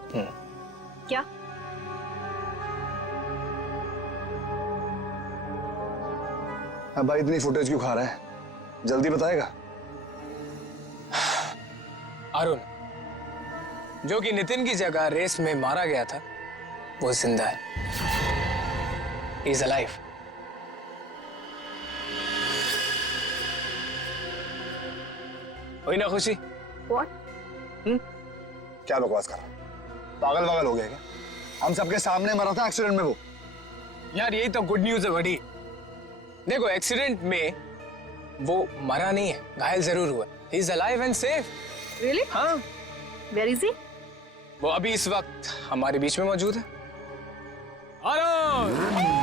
क्या? अब भाई इतनी फुटेज क्यों खा रहा है? जल्दी बताएगा। अरुण, जो कि नितिन की जगह रेस में मारा गया था, वो जिंदा है। He is alive. हुई ना खुशी? What? क्या बकवास कर रहा है? पागल वागल हो गया क्या? हम सबके सामने मरा था एक्सीडेंट में वो। यार यही तो गुड न्यूज है बड़ी। देखो एक्सीडेंट में वो मरा नहीं है, घायल जरूर हुआ। He is alive and safe. Really? हाँ। Where is he? वो अभी इस वक्त हमारे बीच में मौजूद है। अरुण!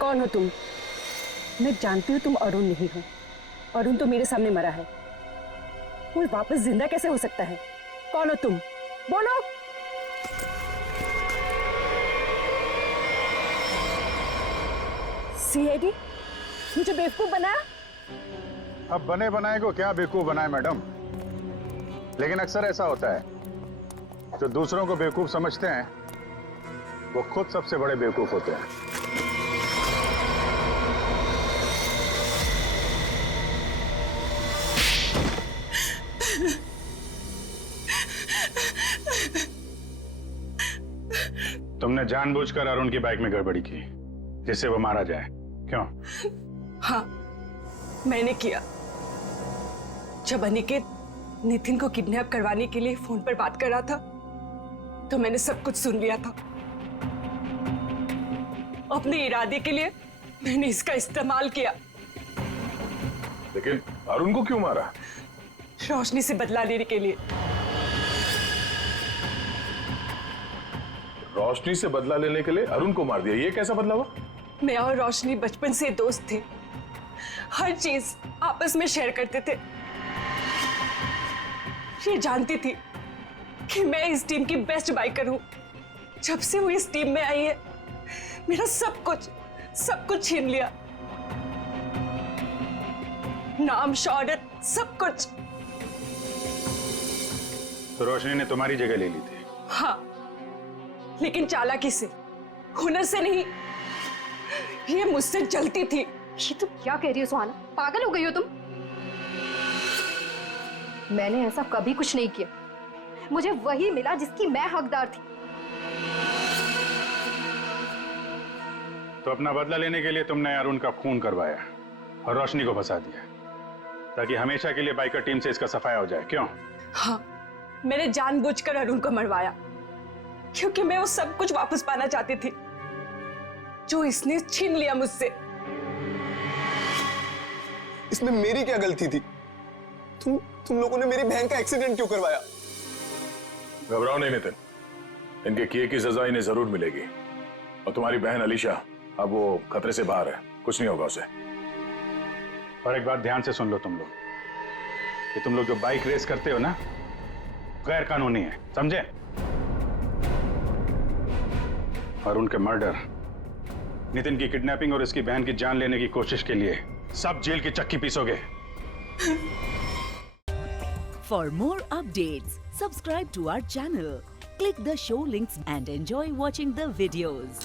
कौन हो तुम? मैं जानती हूँ तुम अरुण नहीं हो। अरुण तो मेरे सामने मरा है, वो वापस जिंदा कैसे हो सकता है? कौन हो तुम? बोलो। सीआईडी मुझे बेवकूफ बनाया? अब बने बनाए को क्या बेवकूफ बनाए मैडम, लेकिन अक्सर ऐसा होता है, जो दूसरों को बेवकूफ समझते हैं वो खुद सबसे बड़े बेवकूफ होते हैं। तुमने जानबूझकर अरुण की बाइक में गड़बड़ी की जिससे वो मारा जाए, क्यों? हाँ, मैंने किया। जब अनिकेत नितिन को किडनैप करवाने के लिए फोन पर बात कर रहा था तो मैंने सब कुछ सुन लिया था। अपने इरादे के लिए मैंने इसका इस्तेमाल किया। लेकिन अरुण को क्यों मारा? रोशनी से बदला लेने के लिए। रोशनी से बदला लेने के लिए अरुण को मार दिया, ये कैसा बदला हुआ? मैं और रोशनी बचपन से दोस्त थे, हर चीज आपस में शेयर करते थे। ये जानती थी कि मैं इस टीम की बेस्ट बाइकर हूं। जब से वो इस टीम में आई है मेरा सब कुछ छीन लिया, नाम शौहरत सब कुछ। तो रोशनी ने तुम्हारी जगह ले ली थी। हाँ, लेकिन चालाकी से, हुनर से नहीं। ये मुझसे जलती थी। ये तुम क्या कह रही हो सुहाना? पागल हो गई हो तुम? मैंने ऐसा कभी कुछ नहीं किया। मुझे वही मिला जिसकी मैं हकदार थी। तो अपना बदला लेने के लिए तुमने अरुण का खून करवाया और रोशनी को फंसा दिया ताकि हमेशा के लिए बाइकर टीम से इसका सफाया हो जाए, क्यों? हाँ, मैंने जानबूझकर अरुण को मरवाया क्योंकि मैं वो सब कुछ वापस पाना चाहती थी जो इसने छीन लिया मुझसे। इसमें मेरी क्या गलती थी? तुम लोगों ने मेरी बहन का एक्सीडेंट क्यों करवाया? घबराओ नहीं नितिन, इनके किए की सजा इन्हें जरूर मिलेगी। और तुम्हारी बहन अलीशा अब वो खतरे से बाहर है, कुछ नहीं होगा उसे। और एक बात ध्यान से सुन लो तुम लोग, कि तुम लोग जो बाइक रेस करते हो ना, गैर कानूनी है, समझे? और उनके मर्डर, नितिन की किडनैपिंग और इसकी बहन की जान लेने की कोशिश के लिए सब जेल की चक्की पीसोगे। For more updates, subscribe to our channel, click the show links and enjoy watching the videos.